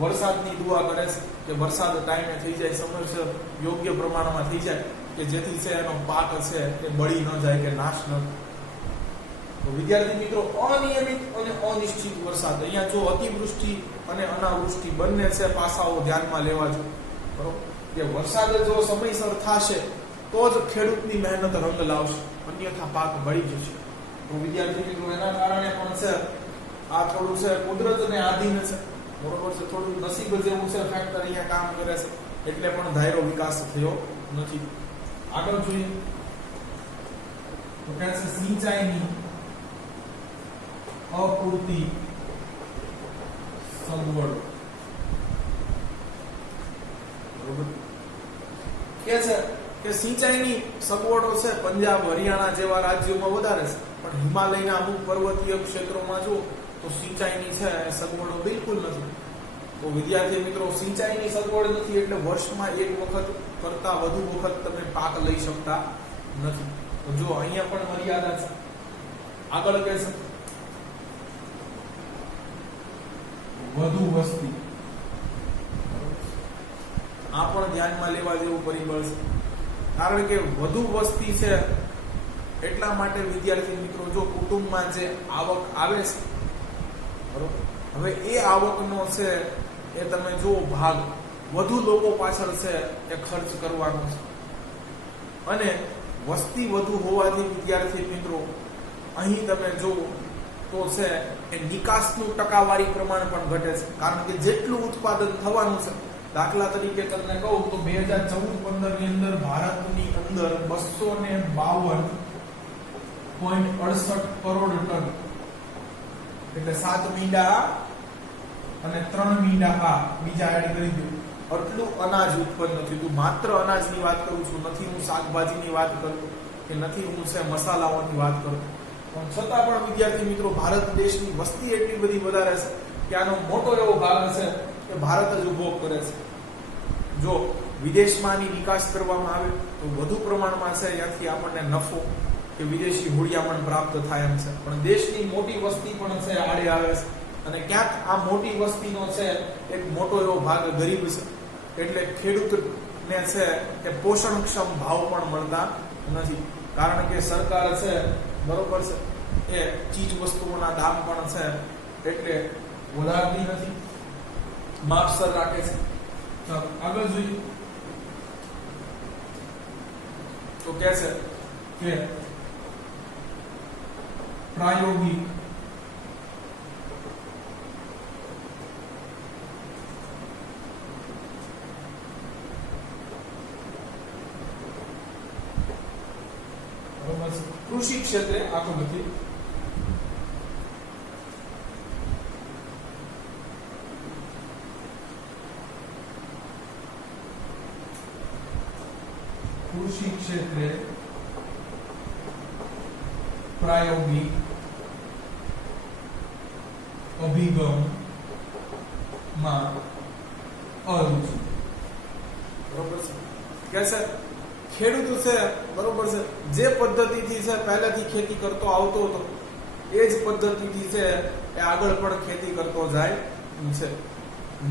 વરસાદની દુઆ કરે છે કે વરસાદ ટાઈમે થઈ જાય, સમયસર યોગ્ય પ્રમાણમાં થઈ જાય કે જેથી છે એનો પાક છે એ બળી ન જાય કે નાશ ન થાય. તો વિદ્યાર્થી મિત્રો અનિયમિત અને અનિશ્ચિત વરસાદ, અહીંયા જો અતિવૃષ્ટિ અને અનાવૃષ્ટિ બંને છે પાસાઓ ધ્યાનમાં લેવા જોઈએ. બરોબર કે વરસાદ જો સમયસર થશે તો જ ખેડૂતની મહેનત રંગ લાવશે, અન્યથા પાક બળી જશે. તો વિદ્યાર્થી મિત્રો એના કારણે પણ છે આ થોડું છે કુદરતને આધીન છે, બરોબર છે, થોડું નસીબ જેવું છે ફેક્ટર અહીંયા કામ કરે છે એટલે પણ ધાયરો વિકાસ થયો નથી. આગળ જોઈએ તો કહે છે સિંચાઈની અપૂરતી સગવડ. બરોબર કે છે કે સિંચાઈની સગવડો છે પંજાબ, હરિયાણા જેવા રાજ્યોમાં વધારે છે, પણ હિમાલયના અમુક પર્વતીય ક્ષેત્રોમાં જો તો સિંચાઈની છે સગવડો બિલકુલ નથી. તો વિદ્યાર્થી મિત્રો સિંચાઈની સગવડ નથી એટલે વર્ષમાં એક વખત કરતા વધુ વખત તમે પાક લઈ શકતા નથી. તો જો અહીંયા પણ મર્યાદા છે. આગળ કહે છે વધુ વસ્તી. આ પણ ધ્યાનમાં લેવા જેવું પરિબળ છે. કારણ કે વધુ વસ્તી છે એટલા માટે વિદ્યાર્થી મિત્રો જો કુટુંબમાં જે આવક આવે છે, બરોબર, હવે એ આવકનો છે એ તમે જો ભાગ વધુ લોકો પાછળ છે એ ખર્ચ કરવાનો છે. અને વસ્તી વધુ હોવાથી વિદ્યાર્થી મિત્રો અહીં તમે જો તો છે એ નિકાસનું ટકાવારી પ્રમાણ પણ ઘટે છે. કારણ કે જેટલું ઉત્પાદન થવાનું છે, દાખલા તરીકે તમને કહું તો 2014-15 ની અંદર ભારતની અંદર 252.68 કરોડ ટન એટલે 7 મીંડા અને 3 મીંડા આ બીજા એડ કરી દો, આટલું અનાજ ઉત્પન્ન થયું. માત્ર અનાજની વાત કરું છું, નથી હું શાકભાજીની વાત કરું કે નથી હું છે મસાલાઓની વાત કરું. પણ છતાં પણ વિદ્યાર્થી મિત્રો ભારત દેશની વસ્તી એટલી બધી વધારે છે કે આનો મોટો એવો ભાગ છે કે ભારત જ ઉભો કરે છે. જો વિદેશમાંની નિકાસ કરવામાં આવે તો વધુ પ્રમાણમાં છે ત્યાંથી આપણને નફો કે વિદેશી મૂડીયામણ પ્રાપ્ત થાય એમ છે. પણ દેશની મોટી વસ્તી પણ છે આડે આવે છે અને ક્યાંક આ મોટી વસ્તીનો છે એક મોટો એવો ભાગ ગરીબ છે. એટલે ખેડૂતને છે એ પોષણક્ષમ ભાવ પણ મળતા નથી. કારણ કે સરકાર છે, બરોબર છે, એ ચીજ વસ્તુઓના દામ પણ છે એટલે વધારતી નથી, માપસર રાખે છે. ચાલો આગળ જોઈએ તો કહે છે કે પ્રાયોગિક કૃષિ ક્ષેત્રે આખું નથી. કૃષિ ક્ષેત્રે પ્રાયોગિક અભિગમમાં અરુચિ. બરોબર છે કે છે ખેડૂત છે બરોબર છે જે પદ્ધતિથી છે પહેલાથી ખેતી કરતો આવતો હતો એ જ પદ્ધતિથી છે એ આગળ પણ ખેતી કરતો જાય છે.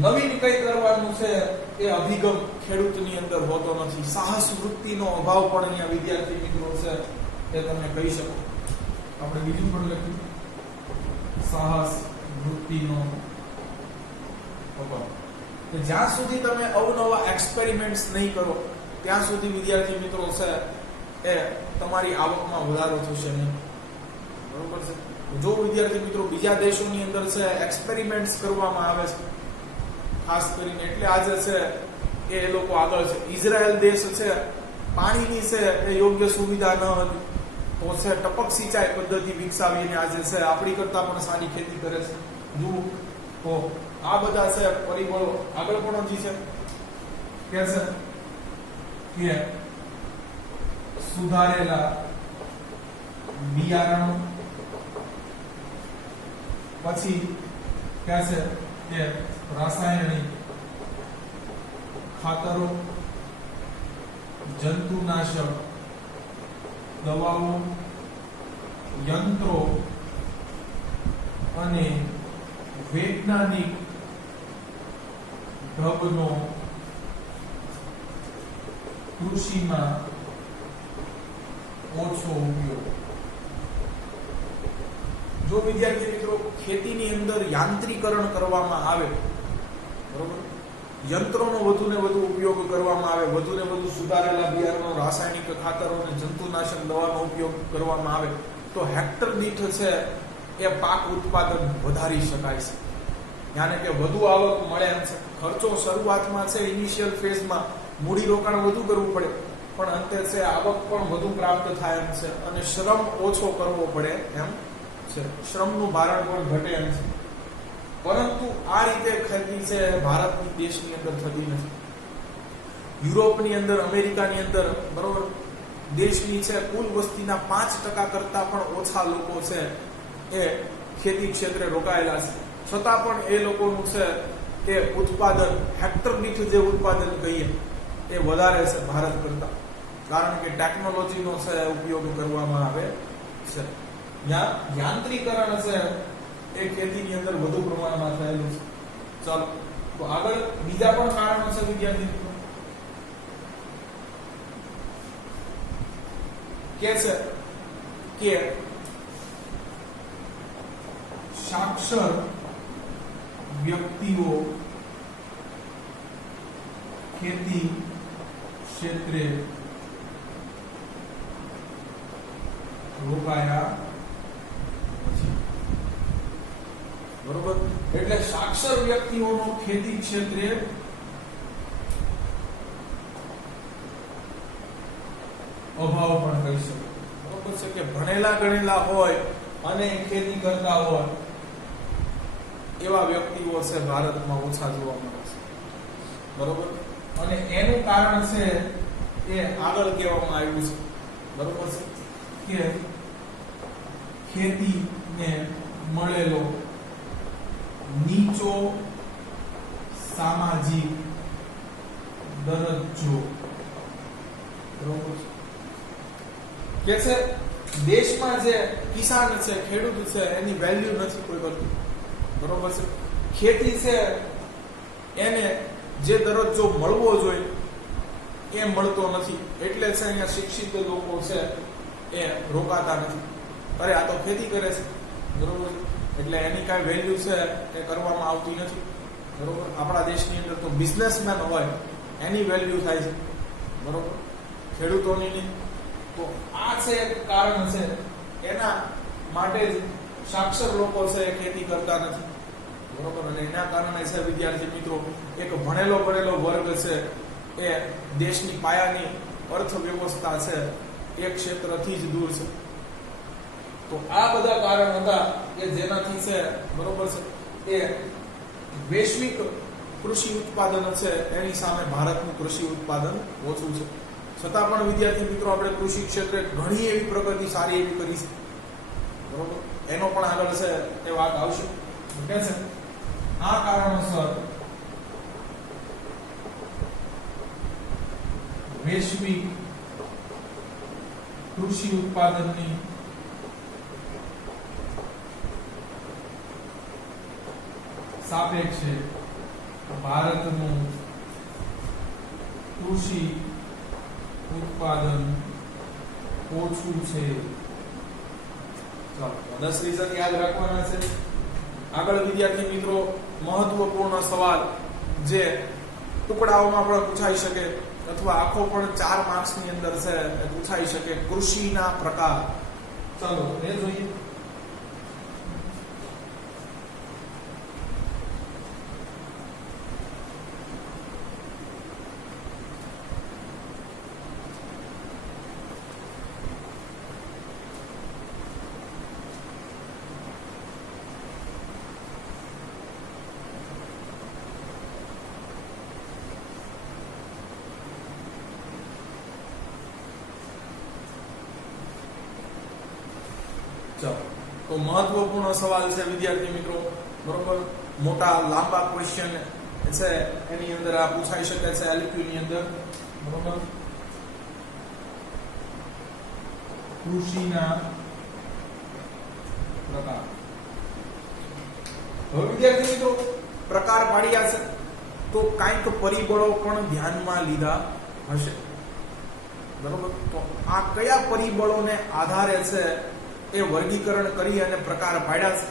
નવીન કઈ કરવાનું છે એ અભિગમ ખેડૂતની અંદર હોતો નથી. સાહસ વૃત્તિનો અભાવ પણ અહીંયા વિદ્યાર્થી મિત્રો છે એ તમે કહી શકો. આપણે બીજું પણ લખ્યું સાહસ વૃત્તિનો અભાવ. કે જ્યાં સુધી તમે અવનવા એક્સપેરિમેન્ટ્સ નહીં કરો ત્યાં સુધી વિદ્યાર્થી મિત્રો છે એ તમારી આવકમાં વધારો થશે નહીં. બરોબર છે. જો વિદ્યાર્થી મિત્રો બીજા દેશોની અંદર છે એક્સપેરિમેન્ટ્સ કરવામાં આવે છે ખાસ કરીને એટલે આજે છે એ લોકો આગળ છે. ઇઝરાયલ દેશ છે પાણીની છે એ યોગ્ય સુવિધા ન હતી તો છે ટપક સિંચાઈ પદ્ધતિ વિકસાવીને આજે છે આપણી કરતા પણ સારી ખેતી કરે છે. જુઓ તો આ બધા છે પરિબળો આગળ પણ હજી છે કે સુધારેલા બિયારણો, પછી કે છે કે રાસાયણિક ખાતરો, જંતુનાશક દવાઓ, યંત્રો અને વૈજ્ઞાનિક ઢબનો કૃષિમાં ઓછો ઉપયોગ. જો વિદ્યાર્થી મિત્રો ખેતીની અંદર યાંત્રિકરણ કરવામાં આવે બરોબર, યંત્રોનો વધુ ને વધુ ઉપયોગ કરવામાં આવે, વધુ ને વધુ સુધારેલા બિયારણો, રાસાયણિક ખાતરો અને જંતુનાશક દવાનો ઉપયોગ કરવામાં આવે તો હેક્ટર દીઠ છે એ પાક ઉત્પાદન વધારી શકાય છે. યાને કે વધુ આવક મળે એમ છે. ખર્ચો શરૂઆતમાં છે ઇનિશિયલ ફેઝમાં મૂડી રોકાણ વધુ કરવું પડે પણ અંતે છે આવક પણ વધુ પ્રાપ્ત થાય એમ છે અને શ્રમ ઓછો કરવો પડે એમ છે. શ્રમનું ભારણ પણ ઘટે એમ છે. પરંતુ આ રીતે ખેતી છે ભારતની દેશની અંદર થતી નથી. યુરોપની અંદર, અમેરિકાની અંદર બરોબર દેશની છે કુલ વસ્તીના 5% કરતા પણ ઓછા લોકો છે એ ખેતી ક્ષેત્રે રોકાયેલા છે. છતાં પણ એ લોકોનું છે એ ઉત્પાદન હેક્ટર દીઠ જે ઉત્પાદન કહીએ એ વધારે છે ભારત કરતા. કારણ કે ટેકનોલોજીનો છે ઉપયોગ કરવામાં આવે છે. યાંત્રિકરણ છે એ ખેતીની અંદર વધુ પ્રમાણમાં થયેલું છે. ચાલો તો આગળ બીજા પણ કારણો છે વિદ્યાર્થી મિત્રો કે છે કે સાક્ષર વ્યક્તિઓ ખેતી ક્ષેત્રે રોકાયા નથી. બરોબર, એટલે સાક્ષર વ્યક્તિઓનો ખેતી ક્ષેત્રે અભાવ પણ કહી શકે. બરોબર છે કે ભણેલા ગણેલા હોય અને ખેતી કરતા હોય એવા વ્યક્તિઓ છે ભારતમાં ઓછા જોવા મળે છે. બરોબર, અને એનું કારણ છે એ આગળ કહેવામાં આવ્યું છે. બરોબર છે કે ખેતીને મળેલો નીચો સામાજિક દરજ્જો. બરોબર કે છે દેશમાં જે કિસાન છે, ખેડૂત છે એની વેલ્યુ નથી કોઈ કરતું. બરોબર છે. ખેતી છે એને જે દરજ્જો મળવો જોઈએ એ મળતો નથી. એટલે છે અહીંયા શિક્ષિત લોકો છે એ રોકાતા નથી. અરે આ તો ખેતી કરે છે બરોબર, એટલે એની કાંઈ વેલ્યુ છે એ કરવામાં આવતી નથી. બરોબર, આપણા દેશની અંદર તો બિઝનેસમેન હોય એની વેલ્યુ થાય છે. બરોબર, ખેડૂતોની નહીં. તો આ છે એક કારણ છે. એના માટે જ સાક્ષર લોકો છે એ ખેતી કરતા નથી. બરોબર, અને એના કારણે છે વિદ્યાર્થી મિત્રો એક ભણેલો ગણેલો વર્ગ છે એ દેશની પાયાની અર્થવ્યવસ્થા છે એ ક્ષેત્રથી જ દૂર છે. તો આ બધા કારણ હતા કે જેનાથી છે બરોબર છે એ વૈશ્વિક કૃષિ ઉત્પાદન છે એની સામે ભારતનું કૃષિ ઉત્પાદન ઓછું છે. છતાં પણ વિદ્યાર્થી મિત્રો આપણે કૃષિ ક્ષેત્રે ઘણી એવી પ્રગતિ સારી એવી કરી છે. બરોબર, એનો પણ આગળ છે એ વાત આવશે. કે છે આ કારણોસર વૈશ્વિક કૃષિ ઉત્પાદનની સાપેક્ષે ભારતનું કૃષિ ઉત્પાદન ઓછું છે. ચાલો 10 રીઝન યાદ રાખવાના છે. આગળ વિદ્યાર્થી મિત્રો મહત્વપૂર્ણ સવાલ જે ટુકડાઓમાં પણ પૂછાઈ શકે અથવા આખો પણ 4 માર્ક્સની અંદર છે એ પૂછાઈ શકે. કૃષિના પ્રકાર. ચાલો એ જોઈએ. તો મહત્વપૂર્ણ સવાલ છે વિદ્યાર્થી મિત્રો, બરોબર. મોટા લાંબા ક્વેશ્ચન છે એની અંદર આ પૂછાઈ શકે છે એલક્યુ ની અંદર, બરોબર. કૃષિના પ્રકાર. હવે વિદ્યાર્થી મિત્રો પ્રકાર પાડ્યા છે તો કાંઈક પરિબળો પણ ધ્યાનમાં લીધા હશે, બરોબર. તો આ કયા પરિબળોને આધારે છે એ વર્ગીકરણ કરી અને પ્રકાર પાડ્યા છે.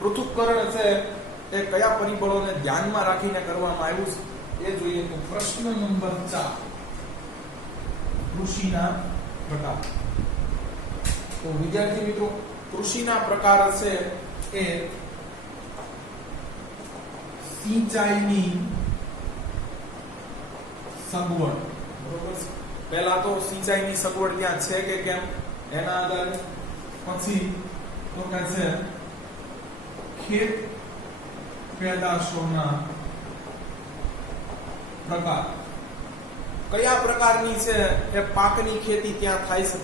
પૃથ્થકરણ છે એ કયા પરિબળોને ધ્યાનમાં રાખીને કરવામાં આવ્યું છે એ જોઈએ. તો પ્રશ્ન નંબર 4 કૃષિના પ્રકાર. તો વિદ્યાર્થી મિત્રો કૃષિના પ્રકાર છે એ સિંચાઈની સગવડ, બરોબર. પહેલા તો સિંચાઈની સગવડ ત્યાં છે કે કેમ એના આધારે, પછી તો કે છે ખેત પેદાશોના પ્રકાર. કયા પ્રકારની છે એ પાકની ખેતી ત્યાં થાય છે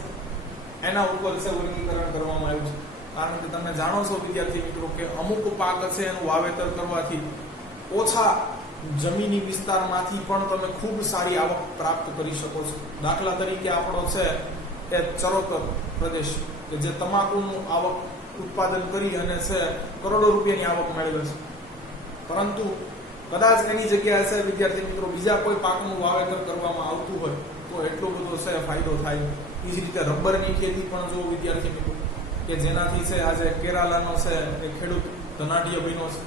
એના ઉપર છે વર્ગીકરણ કરવામાં આવ્યું છે. કારણ કે તમે જાણો છો વિદ્યાર્થી મિત્રો કે અમુક પાક છે એનું વાવેતર કરવાથી ઓછા જમીની વિસ્તારમાંથી પણ તમે ખૂબ સારી આવક પ્રાપ્ત કરી શકો છો. દાખલા તરીકે આપણો છે એ ચરોતર પ્રદેશ કે જે તમાકુનું આવક ઉત્પાદન કરી અને છે કરોડો રૂપિયાની આવક મેળવે છે, પરંતુ કદાચ એની જગ્યાએ છે વિદ્યાર્થી મિત્રો બીજા કોઈ પાકનું વાવેતર કરવામાં આવતું હોય તો એટલો બધો છે ફાયદો થાય. એ જ રીતે રબરની ખેતી પણ જો વિદ્યાર્થી મિત્રો કે જેનાથી છે આજે કેરાલાનો છે એ ખેડૂત ધનાઢ્ય બન્યો છે.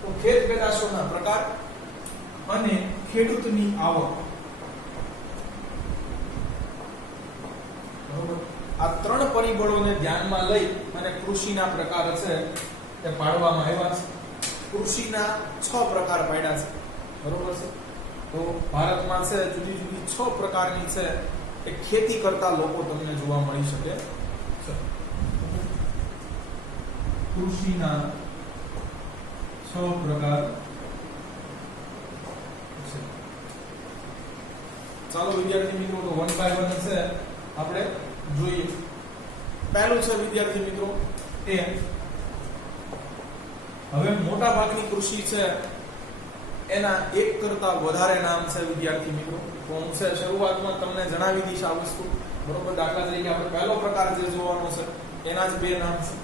તો ખેત પેદાશોના પ્રકાર અને ખેડૂતની આવક, બરોબર. આ 3 પરિબળોને ધ્યાનમાં લઈ અને કૃષિના પ્રકાર છે તે પાડવામાં આવ્યા છે. કૃષિના 6 પ્રકાર પાડ્યા છે, બરોબર છે. તો ભારતમાં છે જુદી જુદી 6 પ્રકારની છે એ ખેતી કરતા લોકો તમને જોવા મળી શકે છે. કૃષિના 6 પ્રકાર છે. ચાલો વિદ્યાર્થી મિત્રો તો 1 by 1 છે આપણે જોઈએ. પહેલું છે વિદ્યાર્થી મિત્રો એ હવે મોટા ભાગની કૃષિ છે એના એક કરતા વધારે નામ છે વિદ્યાર્થી મિત્રો. તો હું છે શરૂઆતમાં તમને જણાવી દઈશ આ વસ્તુ, બરોબર. દાખલા તરીકે આપણે પહેલો પ્રકાર જે જોવાનો છે એના જ 2 નામ છે.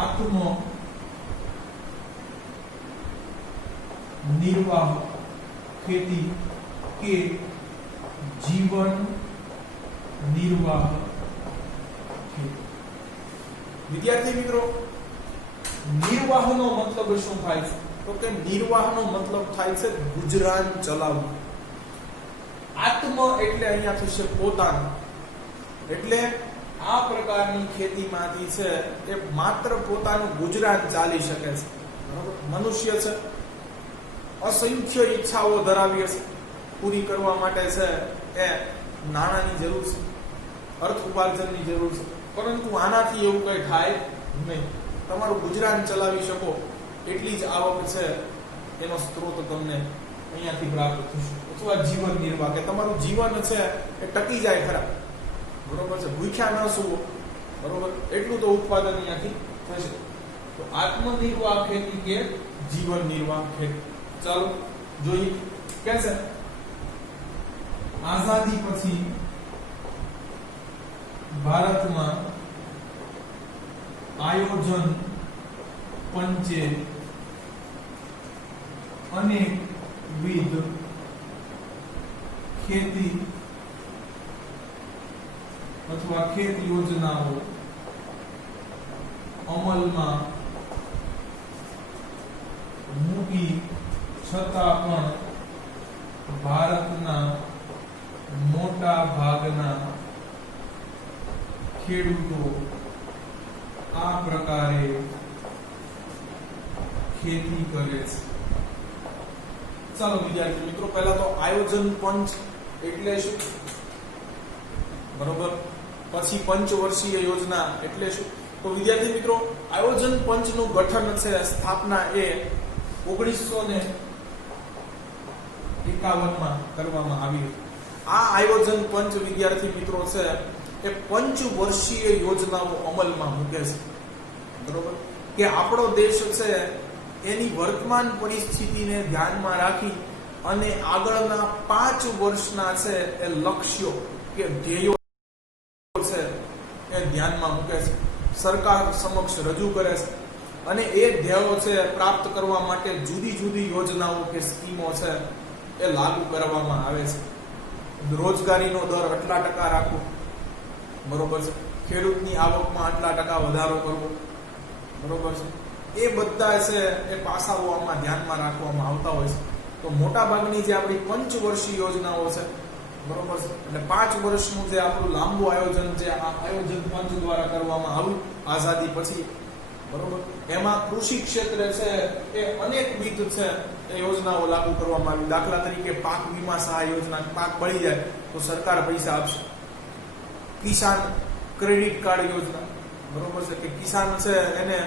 આત્મ નિર્વાહ ખેતી કે જીવન નિર્વાહ ખેતી. વિદ્યાર્થી મિત્રો નિર્વાહનો મતલબ શું થાય છે? તો કે નિર્વાહનો મતલબ થાય છે ગુજરાન ચલાવવું. આત્મ એટલે અહીંયા થશે પોતાનું. એટલે આ પ્રકારની ખેતીમાંથી છે એ માત્ર પોતાનું ગુજરાન ચાલી શકે છે, બરાબર. મનુષ્ય છે અસંખ્ય ઈચ્છાઓ ધરાવી છે, પૂરી કરવા માટે છે એ નાણાંની જરૂર છે, અર્થ ઉપાર્જનની જરૂર છે, પરંતુ આનાથી એવું કઈ થાય નહીં. તમારું ગુજરાન ચલાવી શકો એટલી જ આવક છે એનો સ્ત્રોત તમને અહીંયાથી પ્રાપ્ત થશે. અથવા જીવન નિર્વાહ કે તમારું જીવન છે એ ટકી જાય ખરા, બરોબર છે. ભૂખ્યા ન સુવો, બરોબર, એટલું તો ઉત્પાદન અહીંયાથી થશે. તો આત્મનિર્વાહ ખેતી કે જીવન નિર્વાહ ખેતી. ચાલો જોઈએ કે છે આઝાદી પછી ભારતમાં આયોજન પંચે અનેકવિધ ખેતી અથવા ખેત યોજનાઓ અમલમાં મૂકી છતાં પણ ભારતના મોટા ભાગના ખેડૂતો આ પ્રકારે ખેતી કરે છે. ચાલો વિદ્યાર્થી મિત્રો, પહેલા તો આયોજન પંચ એટલે શું, બરોબર, પછી પંચવર્ષીય યોજના એટલે શું. તો વિદ્યાર્થી મિત્રો, આયોજન પંચનું ગઠન છે, સ્થાપના એ 1951 માં કરવામાં આવી. આ આયોજન પંચ વિદ્યાર્થી મિત્રો છે એ પંચવર્ષીય યોજનાઓ અમલમાં મૂકે છે, બરોબર, કે આપણો દેશ છે એની વર્તમાન પરિસ્થિતિને ધ્યાનમાં રાખી અને આગળના 5 વર્ષના છે એ લક્ષ્યો કે ધ્યેયો છે એ ધ્યાનમાં મૂકે છે, સરકાર સમક્ષ રજૂ કરે છે અને એ ધ્યેયો છે પ્રાપ્ત કરવા માટે જુદી જુદી યોજનાઓ કે સ્કીમો છે એ લાગુ કરવામાં આવે છે. રોજગારીનો દર આટલા ટકા રાખવો, બરોબર છે, ખેડૂતની આવકમાં આટલા ટકા વધારો કરવો, બરોબર છે, એ બધા છે એ પાસાઓ આમાં ધ્યાનમાં રાખવામાં આવતા હોય છે. તો મોટા ભાગની જે આપણી પંચવર્ષીય યોજનાઓ છે, બરોબર છે, એટલે 5 વર્ષનું જે આપણું લાંબુ આયોજન છે, આ આયોજન પંચ દ્વારા કરવામાં આવ્યું આઝાદી પછી, બરોબર, એમાં કૃષિ ક્ષેત્રે છે એ અનેકવિધ છે એ યોજનાઓ લાગુ કરવામાં આવી. દાખલા તરીકે પાક વીમા સહાય યોજના, પાક બળી જાય તો સરકાર પૈસા આપશે. કિસાન ક્રેડિટ કાર્ડ યોજના, બરોબર છે, કે કિસાન છે એને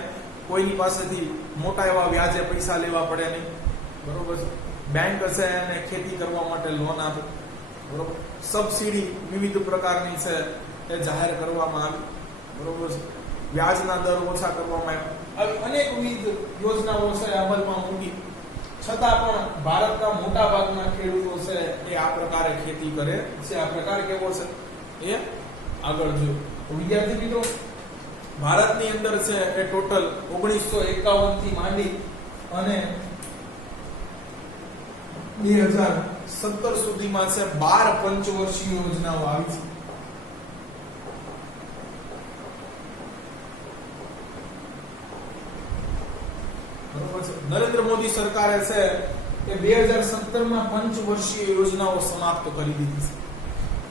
કોઈની પાસેથી મોટા એવા વ્યાજે પૈસા લેવા પડે નહીં, બરોબર છે, બેંક છે એને ખેતી કરવા માટે લોન આપે, બરોબર, સબસિડી વિવિધ પ્રકારની છે એ જાહેર કરવામાં આવી, બરોબર છે, વ્યાજના દર ઓછા કરવામાં આવ્યા. આવી અનેકવિધ યોજનાઓ છે અમલમાં મૂકી છતાં પણ ભારતના મોટા ભાગના ખેડૂતો છે એ આ પ્રકારે ખેતી કરે છે. આ પ્રકાર કેવો છે એ આગળ જો. વિદ્યાર્થી મિત્રો, ભારતની અંદર છે એ ટોટલ 1951 થી માંડી અને 2017 સુધીમાં છે 12 પંચવર્ષીય યોજનાઓ આવી છે. નરેન્દ્ર મોદી સરકારે છે એ 2017 માં પંચવર્ષીય યોજનાઓ સમાપ્ત કરી દીધી છે.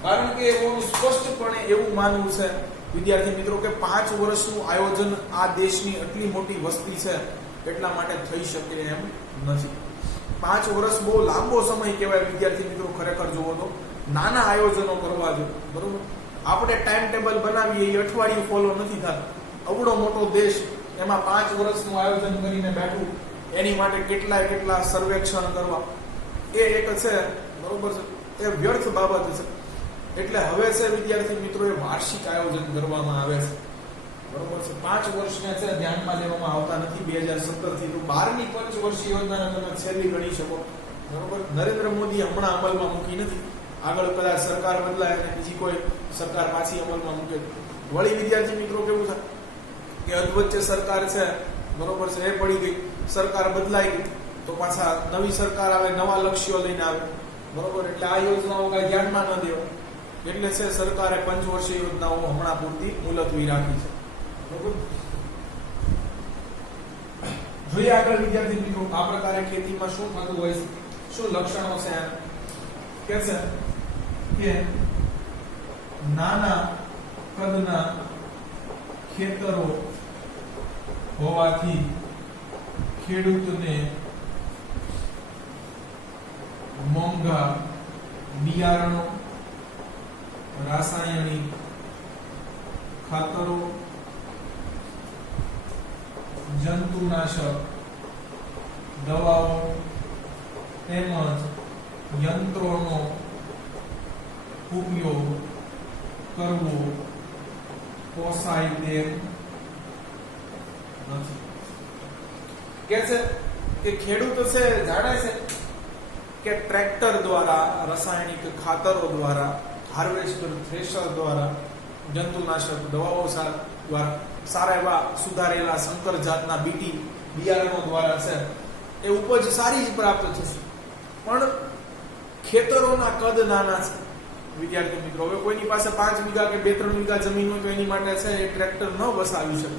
કારણ કે એનું સ્પષ્ટપણે એવું માનવું છે વિદ્યાર્થી મિત્રો કે 5 વર્ષનું આયોજન આ દેશની આટલી મોટી વસ્તી છે એટલા માટે થઈ શકે એમ નથી. 5 વર્ષ બહુ લાંબો સમય કહેવાય વિદ્યાર્થી મિત્રો. ખરેખર જોવો તો નાના આયોજનો કરવા જોઈએ, બરોબર. આપણે ટાઈમ ટેબલ બનાવીએ એ અઠવાડિયું ફોલો નથી થતું. અવડો મોટો દેશ એમાં 5 વર્ષનું આયોજન કરીને બેઠું, એની માટે કેટલા સર્વેક્ષણ કરવા, એ એક છે, બરોબર છે, એ વ્યર્થ બાબત છે. એટલે હવે છે વિદ્યાર્થી મિત્રો એ વાર્ષિક આયોજન કરવામાં આવે છે, બરોબર છે. 5 વર્ષને છે ધ્યાનમાં લેવામાં આવતા નથી. 2017 થી તો 12મી પંચવર્ષીય યોજનાને તમે છેલ્લી ગણી શકો, બરોબર. નરેન્દ્ર મોદી હમણાં અમલમાં મૂકી નથી, આગળ કદાચ સરકાર બદલાય અને બીજી કોઈ સરકાર પાછી અમલમાં મૂકે. વળી વિદ્યાર્થી મિત્રો કેવું થાય કે અધવચ્ચે સરકાર છે, બરોબર છે, એ પડી ગઈ, સરકાર બદલાઈ ગઈ તો પાછા નવી સરકાર આવે, નવા લક્ષ્યો લઈને આવે, બરોબર. એટલે આ યોજનાઓ કઈ ધ્યાનમાં ન દેવા એટલે છે સરકારે પંચવર્ષીય યોજનાઓ હમણાં પૂરતી મુલતવી રાખી છે, બરોબર. જોઈએ આગળ વિદ્યાર્થી મિત્રો, આ પ્રકારે ખેતીમાં શું થતું હોય છે, શું લક્ષણો છે. કે છે કે નાના કદના ખેતરો હોવાથી ખેડૂતને મોંઘા બિયારણો, રાસાયણિક ખાતરો, જંતુનાશક દવાઓ તેમજ યંત્રોનો ઉપયોગ કરવો પોસાય તેમ નથી. કે છે કે ખેડૂત છે જાણે છે કે ટ્રેક્ટર દ્વારા, રાસાયણિક ખાતરો દ્વારા, હાર્વેસ્ટર થ્રેશર દ્વારા, જંતુનાશક દવાઓ દ્વારા, સારા એવા સુધારેલા સંકર જાતના બીટી બિયારણો દ્વારા છે એ ઉપજ સારી જ પ્રાપ્ત થશે. પણ ખેતરોના કદ નાના છે વિદ્યાર્થી મિત્રો. હવે કોઈની પાસે 5 વીઘા કે 2-3 વીઘા જમીન હોય તો એની માટે છે એ ટ્રેક્ટર ન વસાવી શકે.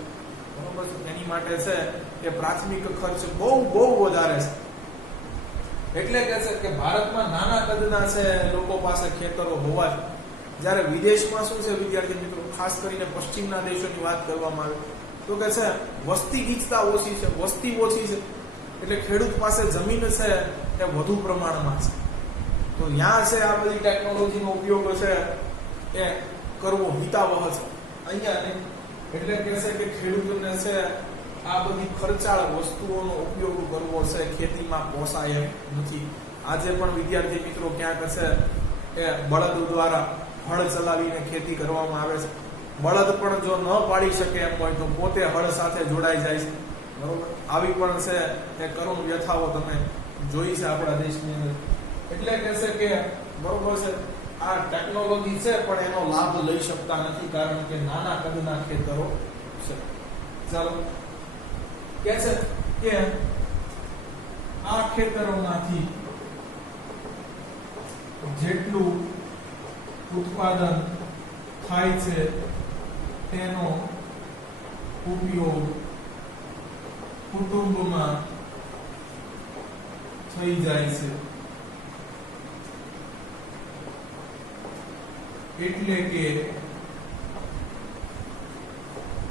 બરોબર છે. એની માટે છે એ પ્રાથમિક ખર્ચ બહુ વધારે છે. એટલે કે છે કે ભારતમાં નાના કદના છે લોકો પાસે ખેતરો હોવાથી, જ્યારે વિદેશમાં શું છે વિદ્યાર્થી મિત્રો, ખાસ કરીને પશ્ચિમના દેશોની વાત કરવામાં આવે તો કે છે વસ્તી ગીચતા ઓછી છે, વસ્તી ઓછી છે, એટલે ખેડૂત પાસે જમીન છે એ વધુ પ્રમાણમાં છે. તો ત્યાં છે આ બધી ટેકનોલોજીનો ઉપયોગ છે એ કરવો હિતાવહ છે. અહીંયા નહીં. એટલે કે છે કે ખેડૂતોને છે આ બધી ખર્ચાળ વસ્તુઓનો ઉપયોગ કરવો છે ખેતીમાં પોસાય નથી. આજે પણ વિદ્યાર્થી મિત્રો ક્યાંક છે એ બળદ દ્વારા હળ ચલાવીને ખેતી કરવામાં આવે છે. બળદ પણ જો ન પાડી શકે એમ હોય તો પોતે હળ સાથે જોડાઈ જાય છે. બરોબર. આવી પણ છે એ કરુણ વ્યથાઓ તમે જોઈ છે આપણા દેશની અંદર. એટલે કે છે કે બરોબર છે આ ટેકનોલોજી છે પણ એનો લાભ લઈ શકતા નથી, કારણ કે નાના કદના ખેતરો છે. ચાલો કે છે કે આ ખેતરોમાંથી જેટલું ઉત્પાદન થાય છે તેનો ઉપયોગ કુટુંબમાં થઈ જાય છે. એટલે કે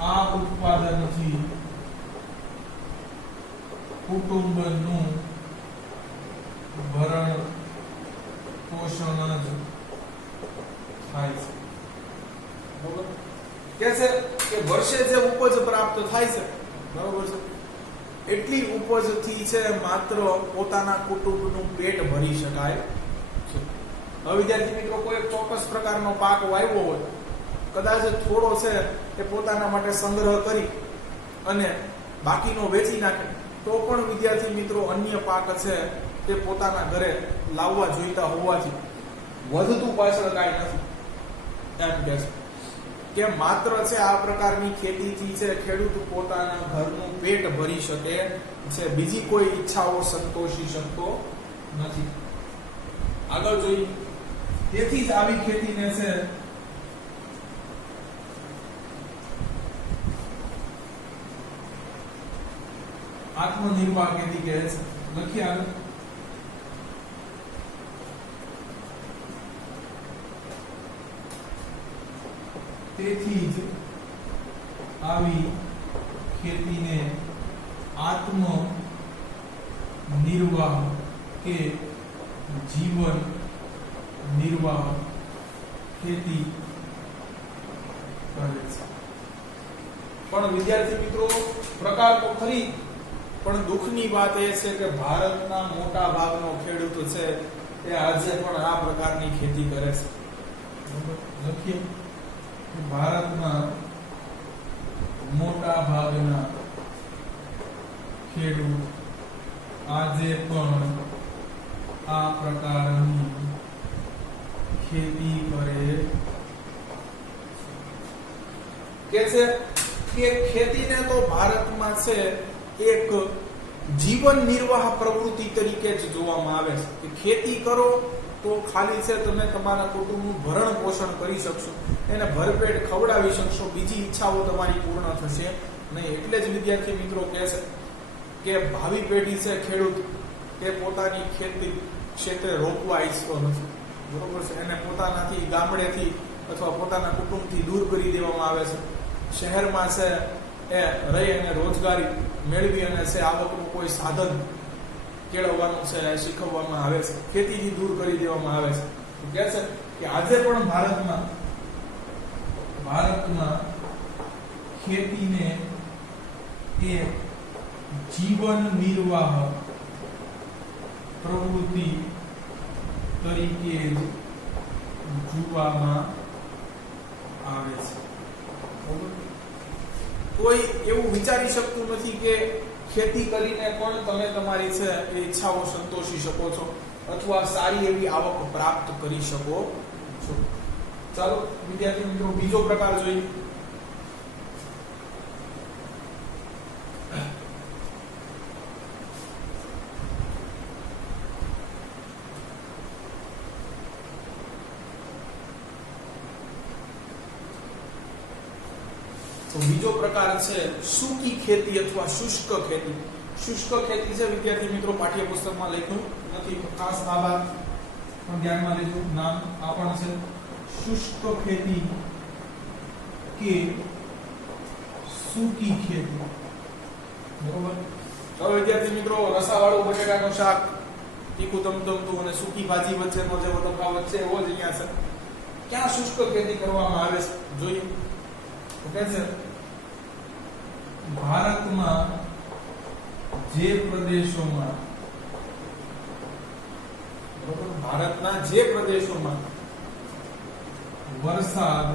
આ ઉત્પાદનથી કુટુંબનું ભરણ પોષણ જ થાય છે. બરોબર. કે છે કે વર્ષે જે ઉપજ પ્રાપ્ત થાય છે, બરોબર છે, એટલી ઉપજથી છે માત્ર પોતાના કુટુંબનું પેટ ભરી શકાય છે. હવે વિદ્યાર્થી મિત્રો કોઈ એક ચોક્કસ પ્રકારનો પાક વાવ્યો હોય, કદાચ થોડો છે એ પોતાના માટે સંગ્રહ કરી અને બાકીનો વેચી નાખે તો પણ વિદ્યાર્થી મિત્રો અન્ય પાક છે તે પોતાના ઘરે લાવવા જોઈતા હોવાથી વધતું પાછળ કાંઈ નથી. એમ કે છે કે માત્ર છે આ પ્રકારની ખેતીથી છે ખેડૂત પોતાના ઘરનું પેટ ભરી શકે છે, બીજી કોઈ ઈચ્છાઓ સંતોષી શકતો નથી. આગળ જોઈએ. તેથી જ આવી ખેતીને છે આત્મનિર્વાહ ખેતી કહે છે. લખી આગળ. તેથી જ આવી ખેતીને આત્મનિર્વાહ કે જીવન નિર્વાહ ખેતી કહે છે. પણ વિદ્યાર્થી મિત્રો પ્રકાર તો ખરી, પણ દુઃખની વાત એ છે કે ભારતના મોટા ભાગનો ખેડૂત છે તે આજે પણ આ પ્રકારની ખેતી કરે છે. લખીએ. ભારતમાં મોટા ભાગના ખેડૂત આજે પણ આ પ્રકારની ખેતી કરે કે છે કે ખેતીને તો ભારતમાં છે એક જીવન નિર્વાહ પ્રવૃત્તિ તરીકે જ જોવામાં આવે છે કે ખેતી કરો તો ખાલી છે તમે તમારા કુટુંબનું ભરણ પોષણ કરી શકશો, એને ભરપેટ ખવડાવી શકશો, બીજી ઈચ્છાઓ તમારી પૂર્ણ થશે નહીં. એટલે જ વિદ્યાર્થી મિત્રો કહે છે કે ભાવિ પેઢી છે ખેડૂત તે પોતાની ખેતી ક્ષેત્રે રોકવા ઈચ્છતો નથી. બરોબર છે. એને પોતાનાથી ગામડેથી અથવા પોતાના કુટુંબથી દૂર કરી દેવામાં આવે છે. શહેરમાં છે એ રહી અને રોજગારી મેળવી અને છે આવકનું કોઈ સાધન કેળવવાનું છે શીખવવામાં આવે છે, ખેતીથી દૂર કરી દેવામાં આવે છે. કહે છે કે આજે પણ ભારતમાં ખેતીને એક જીવન નિર્વાહ પ્રવૃત્તિ તરીકે જોવામાં આવે છે. કોઈ એવું વિચારી શકતું નથી કે ખેતી કરીને પણ તમે તમારી છે એ ઈચ્છાઓ સંતોષી શકો છો. અથવા સારી એવી આવક પ્રાપ્ત કરી શકો છો. ચાલો વિદ્યાર્થી મિત્રો બીજો પ્રકાર જોઈએ. તો બીજો પ્રકાર છે સૂકી ખેતી અથવા શુષ્ક ખેતી. શુષ્ક ખેતી છે વિદ્યાર્થી મિત્રો પાઠ્યપુસ્તકમાં લખ્યું નથી, ખાસ આ વાત પણ ધ્યાનમાં લેજો. નામ આ પણ છે શુષ્ક ખેતી કે સૂકી ખેતી. બરોબર. હવે વિદ્યાર્થી મિત્રો રસાવાળું બટેટાનું શાક, તીખું તમતમતું અને સૂકી ભાજી વચ્ચેનો જે તફાવત છે એવો જ અહીંયા છે. ક્યાં શુષ્ક ખેતી કરવામાં આવે છે જોઈએ. તો કે છે ભારતમાં જે પ્રદેશોમાં, ભારતના જે પ્રદેશોમાં વરસાદ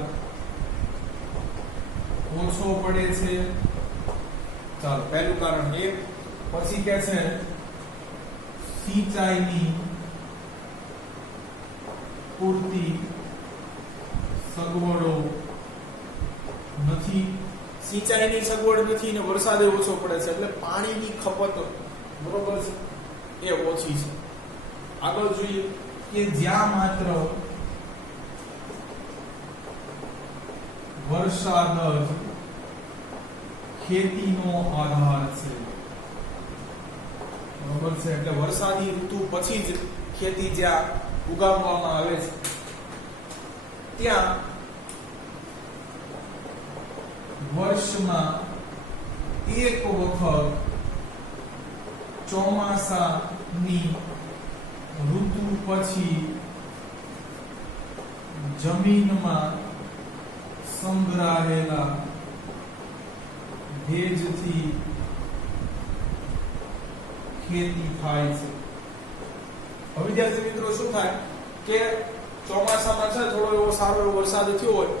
ઓછો પડે છે, ચાલો પહેલું કારણ એ, પછી કે છે સિંચાઈની પૂરતી સગવડો નથી, સિંચાઈની સગવડ નથી ને વરસાદ ઓછો પડે છે એટલે પાણીની ખપત બરોબર છે એ ઓછી છે. આગળ જોઈએ કે જ્યાં માત્ર વરસાદ જ ખેતીનો આધાર છે. બરોબર છે એટલે વરસાદી ઋતુ પછી જ ખેતી જ્યાં ઉગાવવામાં આવે છે ત્યાં વર્ષમાં એક વખત ચોમાસાની ઋતુ પછી જમીનમાં સંગ્રહાયેલા ભેજથી ખેતી થાય છે. હવે વિદ્યાર્થી મિત્રો શું થાય કે ચોમાસામાં છે થોડો એવો સારો એવો વરસાદ થયો હોય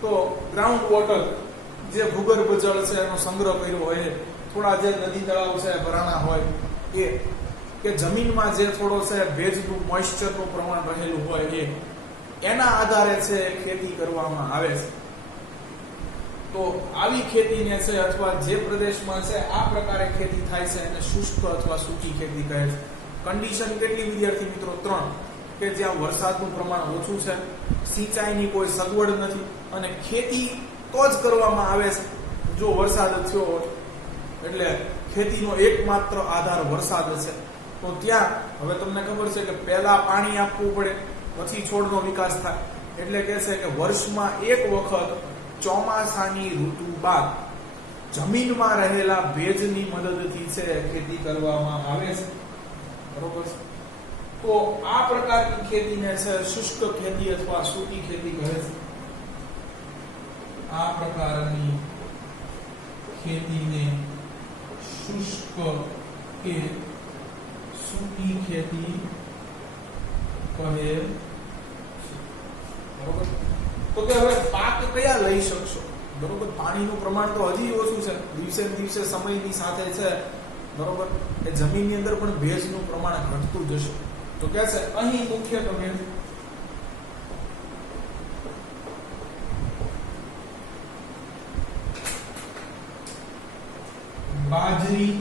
તો ગ્રાઉન્ડ વોટર જે ભૂગર્ભ જળ છે એનો સંગ્રહ કર્યો હોય, થોડા જે નદી તળાવ છે ભરાણા હોય એ, કે જમીનમાં જે થોડો છે ભેજનું મોઇસ્ચરનું પ્રમાણ રહેલું હોય એ, એના આધારે છે ખેતી કરવામાં આવે છે. તો આવી ખેતીને છે અથવા જે પ્રદેશમાં છે આ પ્રકારે ખેતી થાય છે એને શુષ્ક અથવા સૂકી ખેતી કહે છે. કન્ડિશન કેટલી વિદ્યાર્થી મિત્રો? 3 કે જ્યાં વરસાદનું પ્રમાણ ઓછું છે, સિંચાઈની કોઈ સગવડ નથી અને ખેતી તો જ કરવામાં આવે છે જો વરસાદ થયો હોય. એટલે ખેતીનો એકમાત્ર આધાર વરસાદ છે. તો ત્યાં હવે તમને ખબર છે કે પહેલા પાણી આપવું પડે પછી છોડનો વિકાસ થાય. એટલે કહે છે કે વર્ષમાં એક વખત ચોમાસાની ઋતુ બાદ જમીનમાં રહેલા ભેજની મદદથી છે ખેતી કરવામાં આવે છે. બરોબર છે. તો આ પ્રકારની ખેતીને છે શુષ્ક ખેતી અથવા સૂકી ખેતી કહે છે. આ પ્રકારની ખેતીને શુષ્ક કે સૂકી ખેતી કહે. બરોબર. તો કે હવે પાક કયા લઈ શકશો? બરોબર. પાણીનું પ્રમાણ તો હજી ઓછું છે, દિવસે ને દિવસે સમયની સાથે છે બરોબર એ જમીનની અંદર પણ ભેજનું પ્રમાણ ઘટતું જશે. તો કે છે અહીં મુખ્યત્વે બાજરી,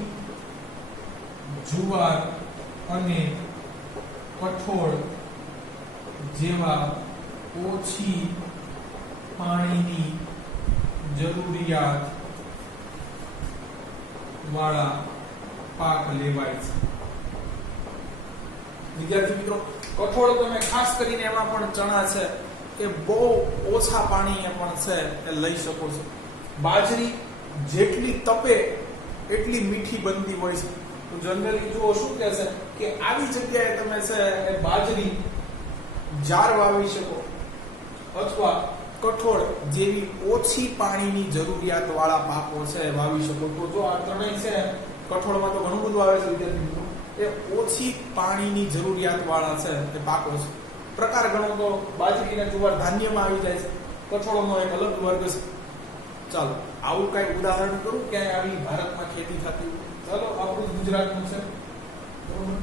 જુવાર અને કઠોળ જેવા ઓછી પાણીની જરૂરિયાત વાળા પાક લેવાય છે. વિદ્યાર્થી મિત્રો કઠોળ તમે ખાસ કરીને એમાં પણ ચણા છે એ બહુ ઓછા પાણી પણ છે એ લઈ શકો છો. બાજરી જેટલી તપે એટલી મીઠી બનતી હોય છે. તો જનરલી જુઓ શું કહે છે કે આવી જગ્યાએ તમે છે એ બાજરી જાર વાવી શકો અથવા કઠોળ જેવી ઓછી પાણીની જરૂરિયાત વાળા પાકો છે વાવી શકો. તો જો આ ત્રણેય છે કઠોળમાં તો ઘણું બધું આવે છે વિદ્યાર્થી મિત્રો, એ ઓછી પાણીની જરૂરિયાત વાળા છે એ પાકો છે. પ્રકાર ગણો તો બાજરી અને જુવાર ધાન્યમાં આવી જાય છે, કઠોળનો એક અલગ વર્ગ છે. ચાલો આવું કઈ ઉદાહરણ કરું ક્યાંય આવી ભારતમાં ખેતી થતી? ચાલો આપણું ગુજરાતનું છે બરોબર.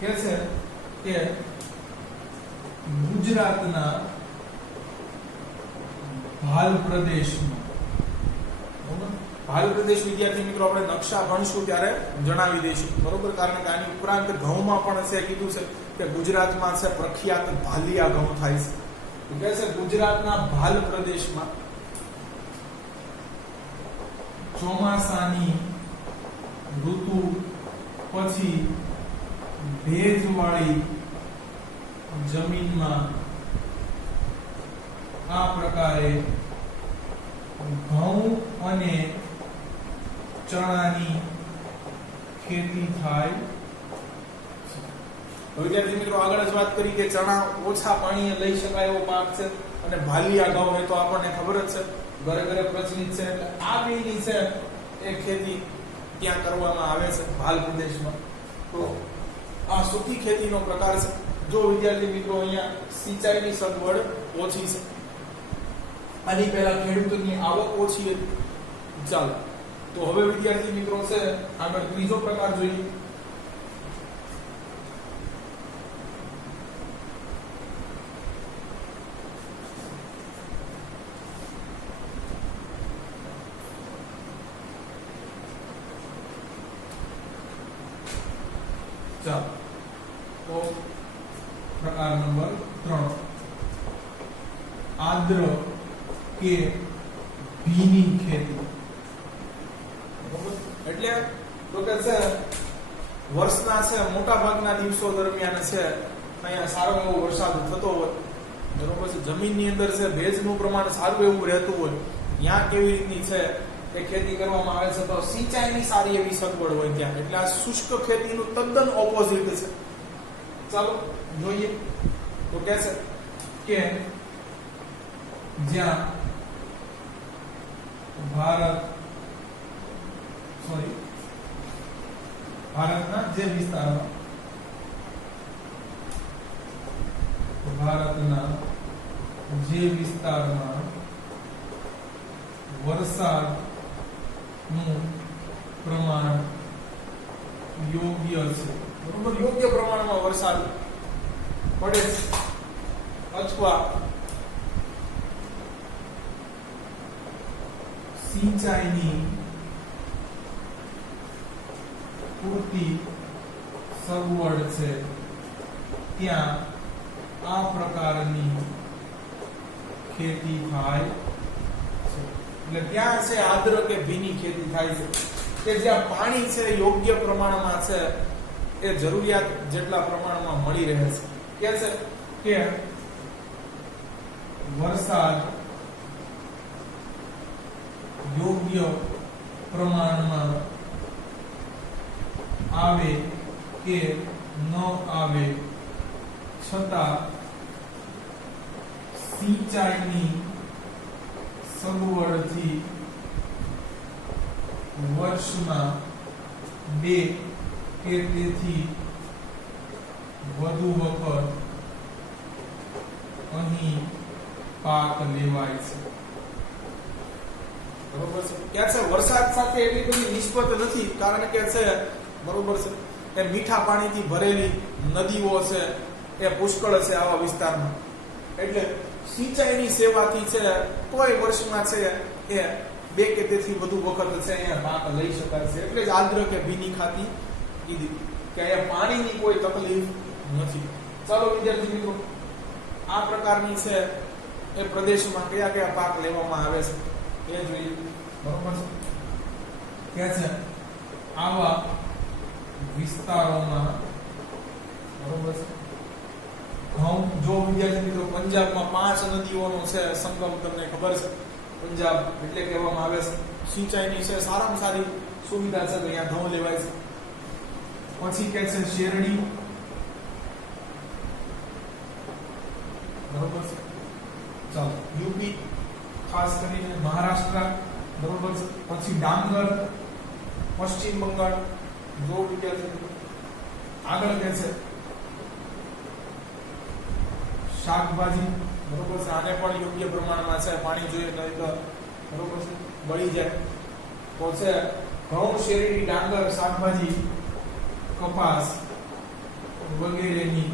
કે છે કે ગુજરાતના ભાલ પ્રદેશમાં, બરોબર, ભાલ પ્રદેશ વિદ્યાર્થી મિત્રો આપણે નકશા ભણશું ત્યારે જણાવી દઈશું, બરોબર, કારણ કે આની ઉપરાંત ઘઉંમાં પણ છે કીધું છે કે ગુજરાતમાં છે પ્રખ્યાત ભાલિયા ઘઉં થાય છે. કે છે ગુજરાતના ભાલ પ્રદેશમાં ચોમાસાની ઋતુ પછી ભેજવાળી જમીનમાં આ પ્રકારે ઘઉં અને ચણાની ખેતી થાય. વિદ્યાર્થી મિત્રો આગળ જ વાત કરી કે ચણા ઓછા પાણીએ લઈ શકાય એવો પાક છે અને ભાલિયા ઘઉં એ તો આપણને ખબર જ છે, ઘરે ઘરે પ્રચલિત છે. એટલે આ બેની છે એ ખેતી ત્યાં કરવામાં આવે છે ભાલ પ્રદેશમાં. તો આ સૂકી ખેતીનો પ્રકાર છે. જો વિદ્યાર્થી મિત્રો અહીંયા સિંચાઈની સગવડ ઓછી છે, આની પહેલા ખેડૂતોની આવક ઓછી હતી. ચાલો તો હવે વિદ્યાર્થી મિત્રો છે આગળ ત્રીજો પ્રકાર જોઈએ. ચાલો તો પ્રકાર નંબર 3, આદ્ર કે ભીની ખેતી. એટલે તો કે છે વર્ષના છે મોટા ભાગના દિવસો દરમિયાન છે અહીંયા સારો એવો વરસાદ થતો હોય, બરોબર છે, જમીનની અંદર છે ભેજનું પ્રમાણ સારું એવું રહેતું હોય, ત્યાં કેવી રીતની છે એ ખેતી કરવામાં આવે છે. તો સિંચાઈની સારી એવી સગવડ હોય ત્યાં, એટલે આ શુષ્ક ખેતીનું તદ્દન ઓપોઝિટ છે. ચાલો જોઈએ. તો કે છે કે જ્યાં ભારતના જે વિસ્તારમાં વરસાદનું પ્રમાણ યોગ્ય છે, બરોબર, યોગ્ય પ્રમાણમાં વરસાદ પડે છે અથવા સિંચાઈની પૂરતી સગવડ છે ત્યાં આ પ્રકારની ખેતી થાય છે. એટલે ત્યાં છે આદ્ર કે ભીની ખેતી થાય છે કે જ્યાં પાણી છે યોગ્ય પ્રમાણમાં છે એ જરૂરિયાત જેટલા પ્રમાણમાં મળી રહે છે. કે છે કે વરસાદ યોગ્ય પ્રમાણમાં આવે કે ન આવે છતાં સિંચાઈની સગવડથી વર્ષમાં 2 કે તેથી વધુ વખત અહીં પાક લેવાય છે. બરોબર છે. ક્યાં છે વરસાદ સાથે એટલી બધી નિસ્બત નથી, કારણ કે છે બરોબર છે એ મીઠા પાણીથી ભરેલી નદીઓ છે એ પુષ્કળ છે આવા વિસ્તારમાં, એટલે સિંચાઈની સેવાથી છે કોઈ વર્ષમાં છે એ 2 કે તેથી વધુ વખત છે અહીંયા પાક લઈ શકાય છે. એટલે જ આદ્ર કે ભીની ખાતી કીધી કે અહીંયા પાણીની કોઈ તકલીફ નથી. ચાલો વિદ્યાર્થી મિત્રો, આ પ્રકારની છે એ પ્રદેશમાં કયા કયા પાક લેવામાં આવે છે એ જોઈએ. બરોબર છે. કે છે આવા વિસ્તારોમાં, બરોબર છે, ઘઉં. જો વિદ્યાર્થી મિત્રો પંજાબમાં 5 નદીઓનો છે સંગમ તમને ખબર છે, પંજાબ એટલે કહેવામાં આવે છે. સિંચાઈની છે સારામાં સારી સુવિધા છે, તો અહીંયા ઘઉં લેવાય છે. પછી કે છે શેરડી, બરોબર છે. ચાલો યુપી, ખાસ કરીને મહારાષ્ટ્ર, બરોબર છે. પછી ડાંગર, પશ્ચિમ બંગાળ. જો વિદ્યાર્થી આગળ કે છે શાકભાજી, બરોબર છે, આને પણ યોગ્ય પ્રમાણમાં છે પાણી જોઈએ, નહીં તો બરોબર છે બળી જાય. તો છે ઘઉં, શેરડી, ડાંગર, શાકભાજી, કપાસ, વગેરેની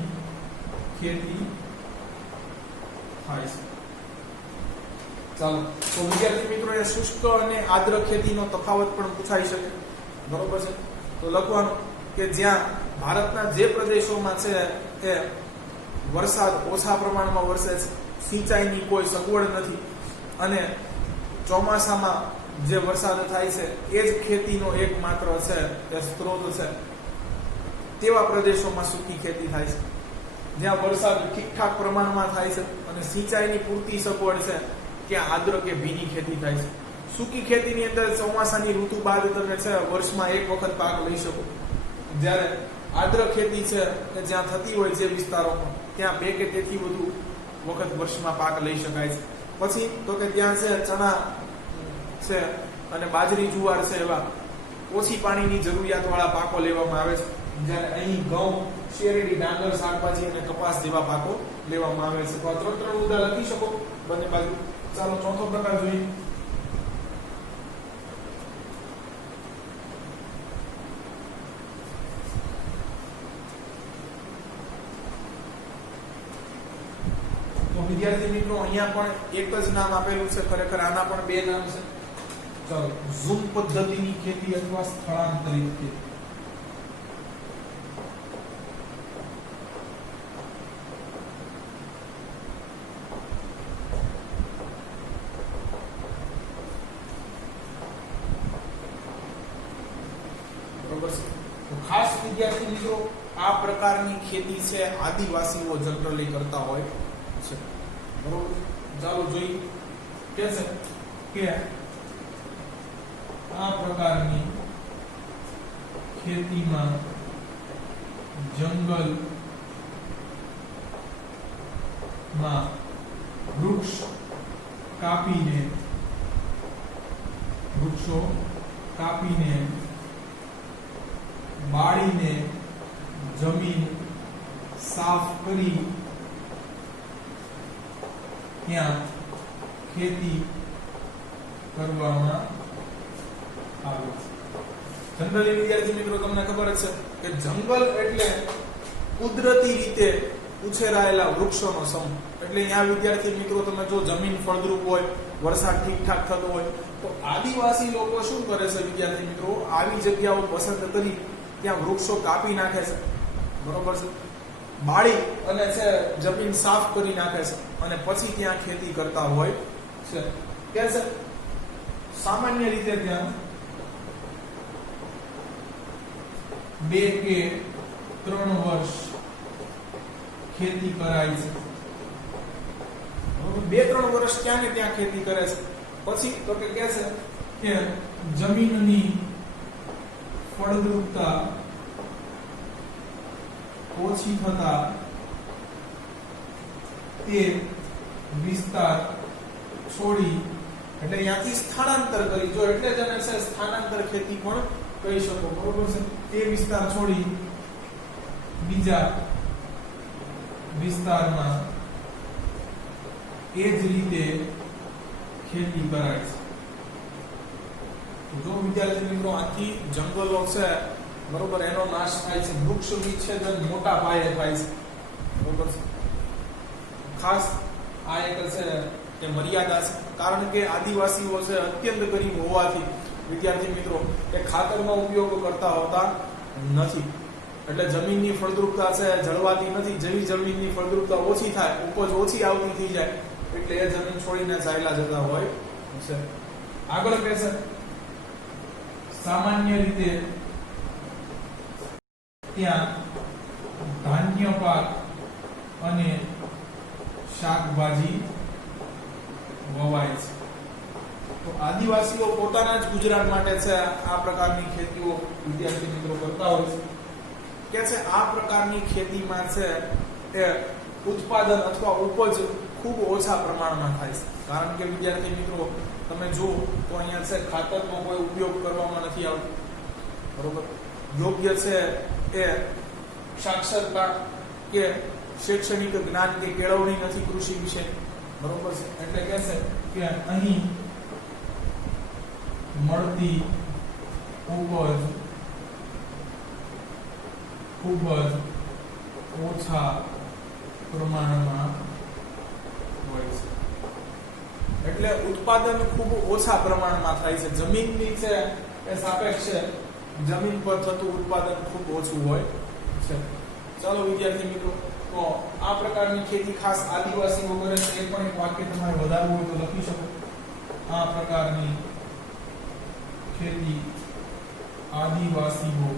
ખેતી થાય છે. ચાલો, તો વિદ્યાર્થી મિત્રો એ શુષ્ક અને આર્દ્ર ખેતીનો તફાવત પણ પૂછાઈ શકે. બરોબર છે? તો લખવાનું કે જ્યાં ભારતના જે પ્રદેશોમાં છે એ વરસાદ ઓછા પ્રમાણમાં વરસે છે, સિંચાઈની કોઈ સગવડ નથી અને ચોમાસામાં જે વરસાદ થાય છે એ જ ખેતીનો એકમાત્ર છે તે સ્ત્રોત છે, તેવા પ્રદેશોમાં સૂકી ખેતી થાય છે. જ્યાં વરસાદ ઠીકઠાક પ્રમાણમાં થાય છે અને સિંચાઈની પૂરતી સગવડ છે ત્યાં આર્દ્ર કે ભીની ખેતી થાય છે. સૂકી ખેતીની અંદર ચોમાસાની ઋતુ બાદ તમે છે વર્ષમાં એક વખત પાક લઈ શકો, જ્યારે આર્દ્ર ખેતી છે કે જ્યાં થતી હોય જે વિસ્તારોમાં ત્યાં બે કે તેથી વધુ વખત વર્ષમાં પાક લઈ શકાય છે. પછી તો કે ત્યાં છે ચણા છે અને બાજરી જુવાર છે એવા ઓછી પાણીની જરૂરિયાત વાળા પાકો લેવામાં આવે છે, જ્યારે અહીં ઘઉં, શેરડી, ડાંગર, શાકભાજી અને કપાસ જેવા પાકો લેવામાં આવે છે. તો આ ત્રણ મુદ્દા લખી શકો બંને બાજુ. ચાલો, ચોથો પ્રકાર જોઈએ. તો વિદ્યાર્થી મિત્રો અહીંયા પણ એક જ નામ આપેલું છે, ખરેખર આના પણ બે નામ છે. ચાલો, ઝૂમ પદ્ધતિની ખેતી અથવા સ્થળાંતરિત ખેતી. ખાસ વિદ્યાર્થી મિત્રો આ પ્રકારની ખેતી છે આદિવાસીઓ જનરલી કરતા હોય છે. બરોબર? ચાલો જોઈએ કે છે કે આ પ્રકારની ખેતીમાં જંગલમાં વૃક્ષો કાપીને બાળીને જમીન સાફ કરી ત્યાં ખેતી કરવામાં આવે છે. જનરલી વિદ્યાર્થી મિત્રો તમને ખબર જ છે કે જંગલ એટલે કુદરતી રીતે ઉછેરાયેલા વૃક્ષોનો સમૂહ. એટલે અહીંયા વિદ્યાર્થી મિત્રો તમે જો જમીન ફળદ્રુપ હોય, વરસાદ ઠીકઠાક થતો હોય, તો આદિવાસી લોકો શું કરે છે વિદ્યાર્થી મિત્રો, આવી જગ્યાઓ પસંદ કરી ત્યાં વૃક્ષો કાપી નાખે છે. બરોબર છે? બાળી અને છે જમીન સાફ કરી નાખે છે અને પછી ત્યાં ખેતી કરતા હોય છે. કે છે સામાન્ય રીતે ત્યાં 2 કે 3 વર્ષ ખેતી કરાય છે. 2-3 વર્ષ ત્યાં ને ત્યાં ખેતી કરે છે. પછી તો કે છે કે જમીનની ફળદ્રુપતા ઓછી થતા તે વિસ્તાર છોડી, એટલે ત્યાંથી સ્થળાંતર કરી, જો એટલે જ એને છે સ્થાનાંતર ખેતી પણ કહી શકો. બરોબર છે? તે વિસ્તાર છોડી બીજા વિસ્તારમાં એ જ રીતે ખેતી કરાય છે. જો વિદ્યાર્થી મિત્રો આથી જંગલો છે, બરોબર, એનો નાશ થાય છે, વૃક્ષ વિચ્છેદન મોટા પાયે થાય છે. બરોબર છે? ખાસ આ એક છે કે મર્યાદા છે, કારણ કે આદિવાસીઓ છે અત્યંત ગરીબ હોવાથી વિદ્યાર્થી મિત્રો એ ખાતરનો ઉપયોગ કરતા હોતા નથી, એટલે જમીનની ફળદ્રુપતા છે જળવાતી નથી. જેવી જમીનની ફળદ્રુપતા ઓછી થાય, ઉપજ ઓછી આવતી થઈ જાય, એટલે એ જમીન છોડીને ચાલ્યા જતા હોય છે. આગળ કહે છે સામાન્ય રીતે ત્યાં ધાન્ય પાક અને શાકભાજી વવાય છે. તો આદિવાસીઓ પોતાના જ ગુજરાત માટે છે આ પ્રકારની ખેતીઓ વિદ્યાર્થી મિત્રો કરતા હોય છે. કે છે આ પ્રકારની ખેતીમાં છે એ ઉત્પાદન અથવા ઉપજ ખૂબ ઓછા પ્રમાણમાં થાય છે, કારણ કે વિદ્યાર્થી મિત્રો તમે જુઓ તો અહીંયા છે ખાતરનો કોઈ ઉપયોગ કરવામાં નથી આવતો. બરોબર? યોગ્ય છે એ સાક્ષરતા કે શૈક્ષણિક જ્ઞાન કે કેળવણી નથી કૃષિ વિશે. બરોબર છે? એટલે કહે છે કે અહીં મળતી ઉપજ ખૂબ જ ઓછા પ્રમાણમાં હોય છે. એટલે ઉત્પાદન ખૂબ ઓછા પ્રમાણમાં થાય છે. જમીનની છે એ સાપેક્ષ છે જમીન પર થતું ઉત્પાદન ખૂબ ઓછું હોય છે. ચાલો વિદ્યાર્થી મિત્રો, તો આ પ્રકારની ખેતી ખાસ આદિવાસીઓ કરે છે. એ પણ એક વાક્ય તમારે વધારવું હોય તો લખી શકો. આ પ્રકારની ખેતી આદિવાસીઓ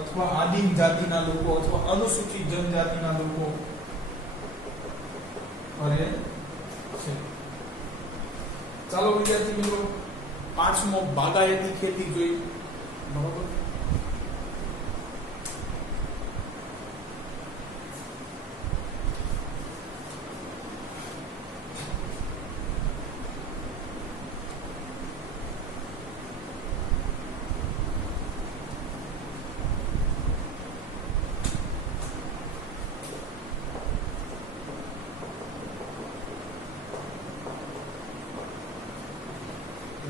અથવા આદિમ જાતિના લોકો અથવા અનુસૂચિત જનજાતિના લોકો કરે છે. ચાલો વિદ્યાર્થી મિત્રો, પાંચમો બાગાયતી ખેતી જોઈ. બરોબર,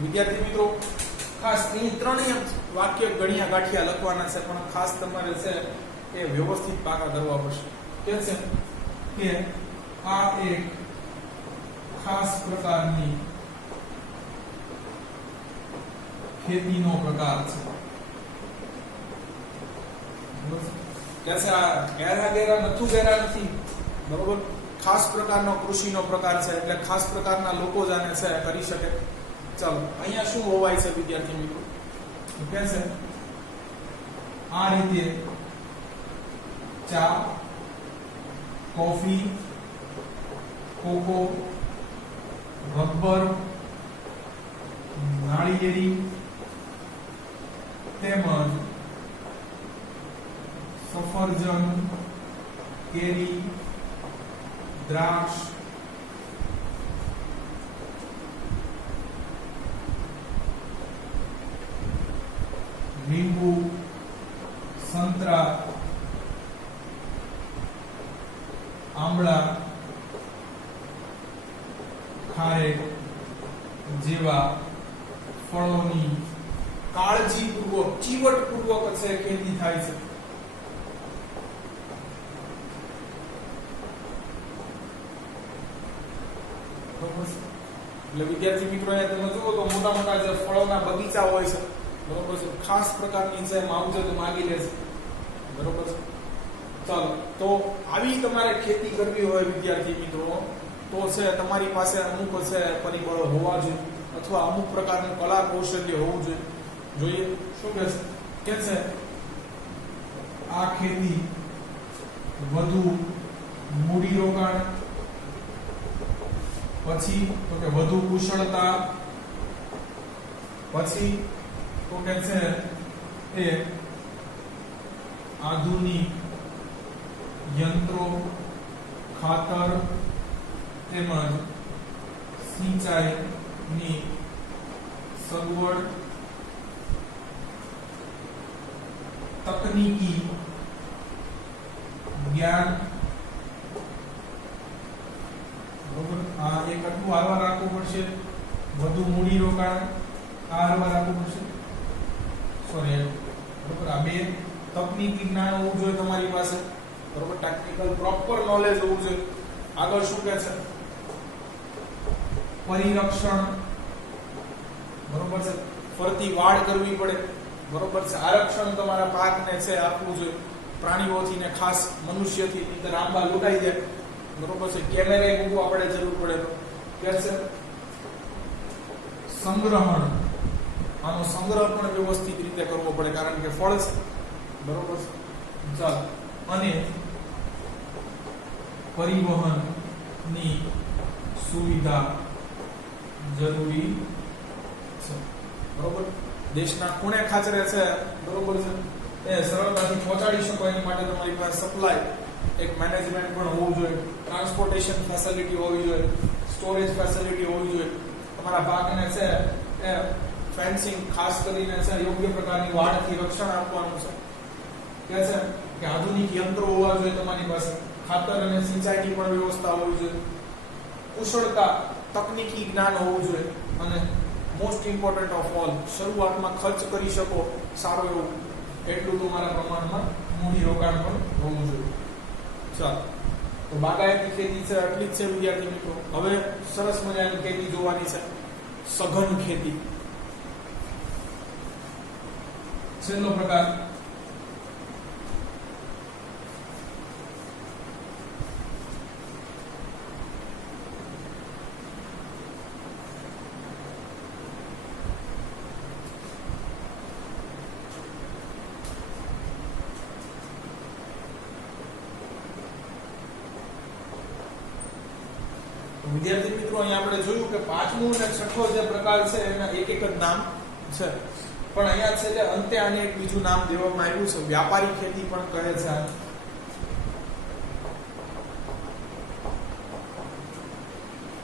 વિદ્યાર્થી મિત્રો, ખાસ એ ત્રણેય વાક્ય ગણ્યા ગાંઠિયા લખવાના છે, પણ ખાસ તમારે છે એ વ્યવસ્થિત પાકા કરવા પડશે. કે છે કે આ એક ખાસ પ્રકારની ખેતીનો પ્રકાર છે. કે છે આ ઘેરા નથી, બરોબર, ખાસ પ્રકારનો કૃષિનો પ્રકાર છે. એટલે ખાસ પ્રકારના લોકો જ આને છે કરી શકે. ચાલો, અહીંયા શું હોવાય છે વિદ્યાર્થી મિત્રો? કે છે આ રીતે ચા, કોફી, કોકો, રબર, નાળિયેરી તેમજ સફરજન, કેરી, દ્રાક્ષ, લીંબુ, સંતરા, આંબળા, ખારેક જેવા ફળોની કાળજીપૂર્વક, ચીવટપૂર્વક છે ખેતી થાય છે. એટલે વિદ્યાર્થી મિત્રો, અહીંયા તમે જુઓ તો મોટા મોટા જે ફળોના બગીચા હોય છે, બરોબર છે, ખાસ પ્રકારની છે માવજત માગી લે છે. બરોબર છે. ચાલો, તો આવી તમારે ખેતી કરવી હોય વિદ્યાર્થી મિત્રો, તો છે તમારી પાસે અમુક છે પરિબળો હોવા જોઈએ, અથવા અમુક પ્રકારનું કલા કૌશલ્ય હોવું જોઈએ. શું કે છે આ ખેતી વધુ મૂડીરોકાણ, પછી તો કે વધુ કુશળતા, પછી તો કે છે એ આધુનિક યંત્રો, ખાતર તેમજ સિંચાઈની સગવડ, તકનીકી જ્ઞાન. બરોબર, આ એક આટલું આરવા રાખવું પડશે. વધુ મૂડીરોકાણ આ આરવા રાખવું પડશે. સોરી, બરોબર, આ બે તકનીકી જ્ઞાન હોવું જોઈએ તમારી પાસે. બરોબર, ટેકનિકલ પ્રોપર નોલેજ હોવું જોઈએ. આગળ શું કહે છે? પરિરક્ષણ, બરોબર છે, ફરતી વાડ કરવી પડે. બરોબર છે, આરક્ષણ તમારા પાકને છે આપવું જોઈએ. પ્રાણીઓથી ને ખાસ મનુષ્યથી નહીંતર આંબા લૂંટાઈ જાય. બરોબર છે, કેમેરે મૂકવું આપણે જરૂર પડે તો. કે છે સંગ્રહણ, આનો સંગ્રહ પણ વ્યવસ્થિત રીતે કરવો પડે, કારણ કે ફળ છે. બરોબર છે. ચાલો, અને પરિવહનની સુવિધા જરૂરી છે. બરોબર, દેશના ખૂણે ખાચરે છે, બરોબર છે, એ સરળતાથી પહોંચાડી શકો એની માટે તમારી પાસે સપ્લાય એક મેનેજમેન્ટ પણ હોવું જોઈએ, ટ્રાન્સપોર્ટેશન ફેસિલિટી હોવી જોઈએ, સ્ટોરેજ ફેસિલિટી હોવી જોઈએ. તમારા પાકને છે એ ફેન્સિંગ ખાસ કરીને છે યોગ્ય પ્રકારની વાડથી રક્ષણ આપવાનું છે. કે છે કે આધુનિક યંત્રો હોવા જોઈએ તમારી પાસે, ખાતર અને સિંચાઈની પણ વ્યવસ્થા હોવી જોઈએ, કુશળતા, તકનીકી જ્ઞાન હોવું જોઈએ, અને મોસ્ટ ઇમ્પોર્ટન્ટ ઓફ ઓલ, શરૂઆતમાં ખર્ચ કરી શકો સારો એવું એટલું તમારા પ્રમાણમાં મૂડી રોકાણ પણ હોવું જોઈએ. ચાલો, તો બાગાયતી ખેતી છે આટલી જ છે વિદ્યાર્થી મિત્રો. હવે સરસ મજાની ખેતી જોવાની છે, સઘન ખેતી. છેલ્લો પ્રકાર વિદ્યાર્થી મિત્રો અહીંયા આપણે જોયું કે પાંચમું અને છઠ્ઠો જે પ્રકાર છે એના એક એક જ નામ છે, પણ અહીંયા છે કે અંતે આને એક બીજું નામ દેવામાં આવ્યું છે, વ્યાપારી ખેતી પણ કહે છે.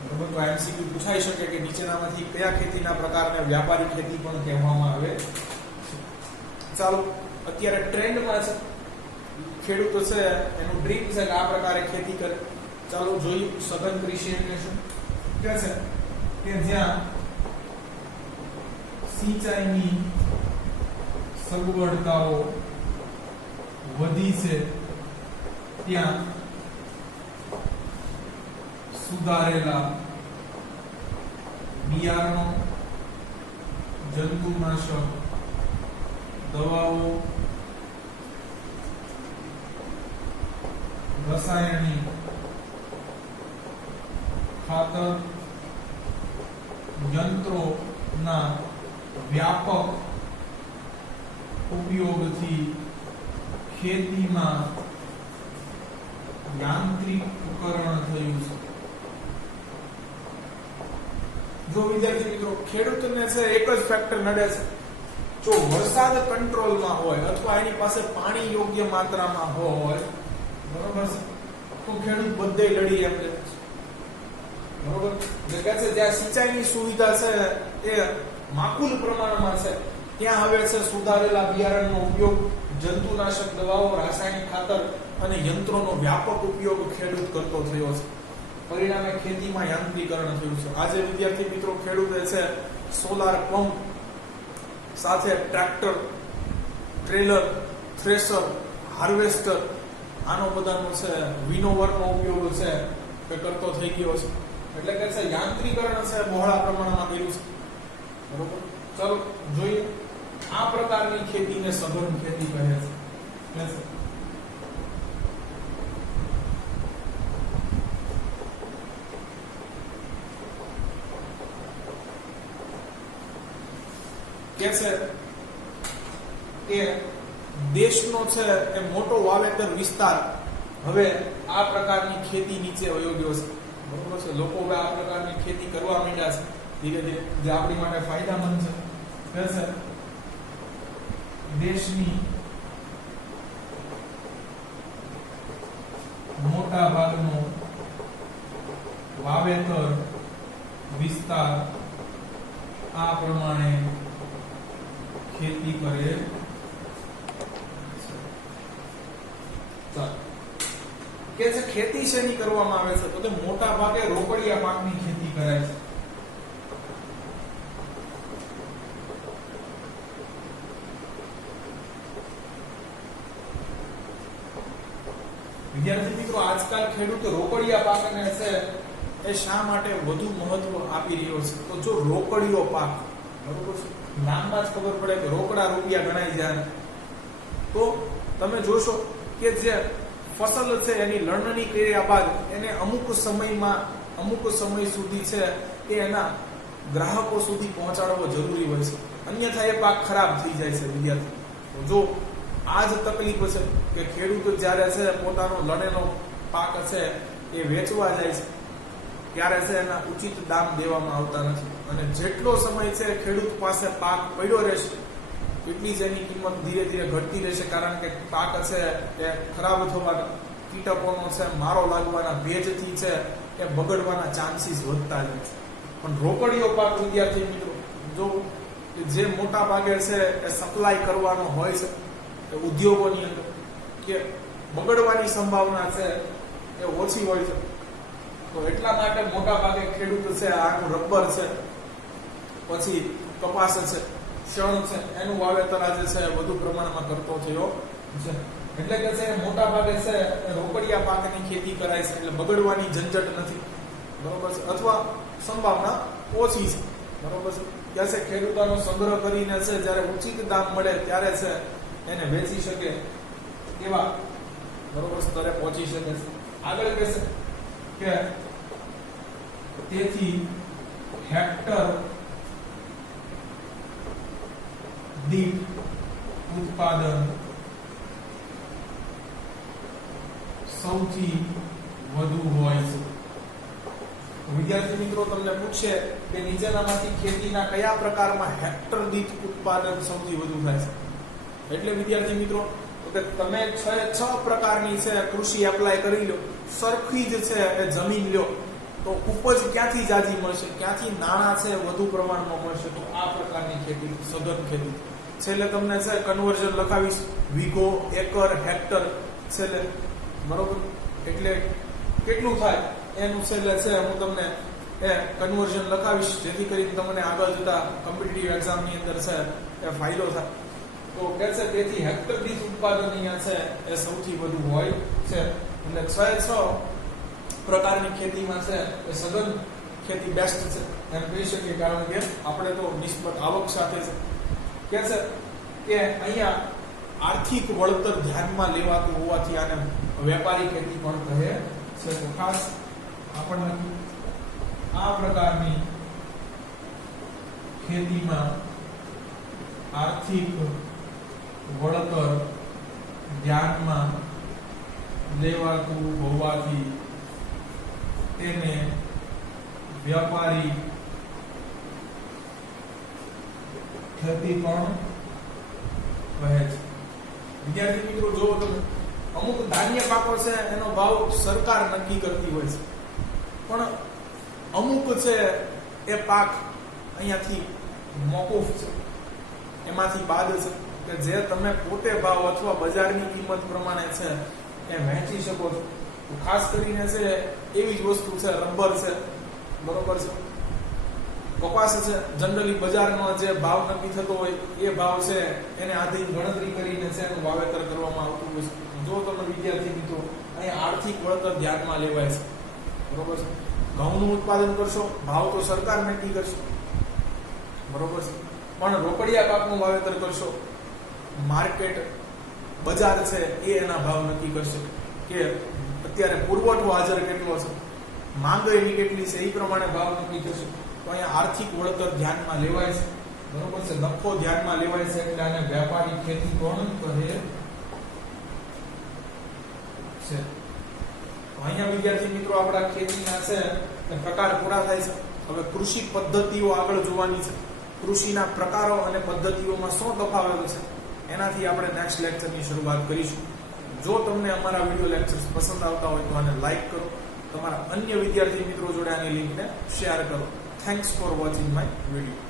બરોબર, તો એમસીક્યુ પૂછાઈ શકે કે નીચેનામાંથી કયા ખેતીના પ્રકારને વ્યાપારી ખેતી પણ કહેવામાં આવે. ચાલો, અત્યારે ટ્રેન્ડમાં છે, ખેડૂતો છે એનું ડ્રીમ છે કે આ પ્રકારે ખેતી કરે. ચાલો જોઈએ સઘન કૃષિ એટલે શું. કે છે કે જ્યાં સિંચાઈની સગવડતાઓ વધી છે ત્યાં સુધારેલા બિયારણો, જંતુનાશક દવાઓ, રાસાયણિક ખાતર, યંત્રોના વ્યાપક ઉપયોગથી ખેતીમાં યાંત્રિકીકરણ થયું છે. જો વિદ્યાર્થી મિત્રો ખેડૂતને છે એક જ ફેક્ટર નડે છે, જો વરસાદ કંટ્રોલમાં હોય અથવા એની પાસે પાણી યોગ્ય માત્રામાં હોય, બરોબર છે, તો ખેડૂત બધે લડી એમ લે. બરોબર, એટલે કે છે જ્યાં સિંચાઈની સુવિધા છે એ માકુલ પ્રમાણમાં છે ત્યાં હવે છે સુધારેલા બિયારણનો ઉપયોગ, જંતુનાશક દવાઓ, રાસાયણિક ખાતર અને યંત્રોનો વ્યાપક ઉપયોગ ખેડૂત કરતો થયો છે. પરિણામે ખેતીમાં યાંત્રિકરણ થયું છે. આજે વિદ્યાર્થી મિત્રો ખેડૂતે છે સોલાર પંપ સાથે ટ્રેક્ટર, ટ્રેલર, થ્રેશર, હાર્વેસ્ટર, આનો બધાનો છે વિનોવરનો ઉપયોગ છે કે કરતો થઈ ગયો છે. એટલે કે છે યાંત્રિકરણ છે બહોળા પ્રમાણમાં કર્યું છે. બરોબર, ચાલો જોઈએ આ પ્રકારની ખેતીને સઘન ખેતી કહે છે. કે છે કે દેશનો છે એ મોટો વાવેતર વિસ્તાર હવે આ પ્રકારની ખેતી નીચે વયો ગયો છે. બરોબર છે, લોકો હવે આ પ્રકારની ખેતી કરવા માંડ્યા છે ધીરે ધીરે, જે આપણી માટે ફાયદામંદ છે. કે છે દેશની મોટા ભાગનો વાવેતર વિસ્તાર આ પ્રમાણે ખેતી કરે. કે છે ખેતી શેની કરવામાં આવે છે, તો કે મોટા ભાગે રોકડિયા પાકની ખેતી કરાય છે. વિદ્યાર્થી મિત્રો આજકાલ ખેડૂતો રોકડિયા પાકને છે એ શા માટે વધુ મહત્વ આપી રહ્યો છે, તો જો રોકડિયો પાક, બરોબર છે, નામમાં જ ખબર પડે કે રોકડા રૂપિયા ગણાય જાય, તો તમે જોશો કે જે ફસલ છે એની લણણી કર્યા બાદ એને અમુક સમય સુધી છે એ એના ગ્રાહકો સુધી પહોંચાડવો જરૂરી હોય છે, અન્યથા એ પાક ખરાબ થઈ જાય છે. વિદ્યાર્થી જો આ જ તકલીફ છે કે ખેડૂતો જ્યારે છે પોતાનો લણેલો પાક છે એ વેચવા જાય છે ત્યારે છે એના ઉચિત દામ દેવામાં આવતા નથી, અને જેટલો સમય છે ખેડૂત પાસે પાક પડ્યો રહેશે એટલી જ એની કિંમત ધીરે ધીરે ઘટતી રહેશે, કારણ કે પાક છે એ ખરાબ થવાના, કીટકોનો છે મારો લાગવાના, ભેજથી છે એ બગડવાના ચાન્સીસ વધતા જાય છે. પણ રોકડિયો પાક વિદ્યાર્થી મિત્રો જો જે મોટા ભાગે છે એ સપ્લાય કરવાનો હોય છે એ ઉદ્યોગોની અંદર, કે બગડવાની સંભાવના છે એ ઓછી હોય છે, તો એટલા માટે મોટા ભાગે ખેડૂત છે આનું રબર છે, પછી કપાસ છે, શણ છે, એનું વાવેતર આજે છે વધુ પ્રમાણમાં કરતો થયો છે. એટલે કે છે મોટા ભાગે છે રોકડિયા પાકની ખેતી કરાય છે, એટલે બગડવાની ઝંઝટ નથી, બરોબર છે, અથવા સંભાવના ઓછી છે, બરોબર છે. ત્યાં છે ખેડૂતોનો સંગ્રહ કરીને છે જ્યારે ઉચિત દામ મળે ત્યારે છે એને વેચી શકે એવા બરોબર સ્તરે પહોંચી શકે છે. આગળ કહેશે કે તેથી હેક્ટર દીઠ ઉત્પાદન સૌથી વધુ હોય છે. વિદ્યાર્થી મિત્રો તમને પૂછે કે નીચેનામાંથી ખેતીના કયા પ્રકારમાં હેક્ટર દીઠ ઉત્પાદન સૌથી વધુ થાય છે, એટલે વિદ્યાર્થી મિત્રો કે તમે 6 પ્રકારની છે કૃષિ એપ્લાય કરી લો, સરખી જ છે એ જમીન લ્યો તો ઉપજ ક્યાંથી જાજી મળશે, ક્યાંથી નાણાં છે વધુ પ્રમાણમાં મળશે, તો આ પ્રકારની ખેતી સઘન ખેતી. છેલ્લે તમને છે કન્વર્ઝન લખાવીશ, વીઘો, એકર, હેક્ટર છેલ્લે, બરોબર, એટલે કેટલું થાય એનું છેલ્લે છે હું તમને એ કન્વર્ઝન લખાવીશ, જેથી કરીને તમને આગળ જતા કોમ્પિટિટિવ એક્ઝામની અંદર છે એ ફાયદો થાય. તો કે છે તેથી હેક્ટર દીઠ ઉત્પાદન અહીંયા છે એ સૌથી વધુ હોય છે. એટલે 6 પ્રકારની ખેતીમાં છે એ સઘન ખેતી બેસ્ટ છે એમ કહી શકીએ, કારણ કે આપણે તો નિસ્બત આવક સાથે છે. કે છે કે અહીંયા આર્થિક વળતર ધ્યાનમાં લેવાતું હોવાથી આને વેપારી ખેતી પણ કહે છે. તો ખાસ આપણને આ પ્રકારની ખેતીમાં આર્થિક વળતર ધ્યાનમાં લેવાતું હોવાથી તેને વ્યાપારી ખેતી પણ કહે છે. વિદ્યાર્થી મિત્રો જો તમે અમુક ધાન્ય પાકો છે એનો ભાવ સરકાર નક્કી કરતી હોય છે, પણ અમુક છે એ પાક અહીંયાથી મોકૂફ છે, એમાંથી બાદ છે કે જે તમે પોતે ભાવ અથવા બજારની કિંમત પ્રમાણે છે એ વહેંચી શકો છો. ખાસ કરીને છે એવી જ વસ્તુ છે રબર છે, બરોબર છે, કપાસ છે, જનરલી બજારનો જે ભાવ નક્કી થતો હોય એ ભાવ છે એને આધીન ગણતરી કરીને છે એનું વાવેતર કરવામાં આવતું હોય છે. જો તમે વિદ્યાર્થી મિત્રો અહીંયા આર્થિક વળતર ધ્યાનમાં લેવાય છે, બરોબર છે. ઘઉંનું ઉત્પાદન કરશો, ભાવ તો સરકાર નક્કી કરશે, બરોબર છે, પણ રોકડિયા પાકનું વાવેતર કરશો, માર્કેટ બજાર છે એ એના ભાવ નક્કી કરશે કે અત્યારે પુરવઠો હાજર કેટલો છે, માંગ એની કેટલી છે, એ પ્રમાણે ભાવ નક્કી કરશે. તો અહીંયા આર્થિક વળતર ધ્યાનમાં લેવાય છે, બરોબર છે, નફો ધ્યાનમાં લેવાય છે, એટલે આને વ્યાપારી ખેતી પણ કહે છે. તો અહીંયા વિદ્યાર્થી મિત્રો આપણા ખેતીના છે પ્રકાર પૂરા થાય છે. હવે કૃષિ પદ્ધતિઓ આગળ જોવાની છે. કૃષિના પ્રકારો અને પદ્ધતિઓમાં શું તફાવત છે એનાથી આપણે નેક્સ્ટ લેક્ચરની શરૂઆત કરીશું. જો તમને અમારા વિડિયો લેક્ચર્સ પસંદ આવતા હોય તો આને લાઈક કરો, તમારા અન્ય વિદ્યાર્થી મિત્રો જોડે આની લિંકને શેર કરો. Thanks for watching my video.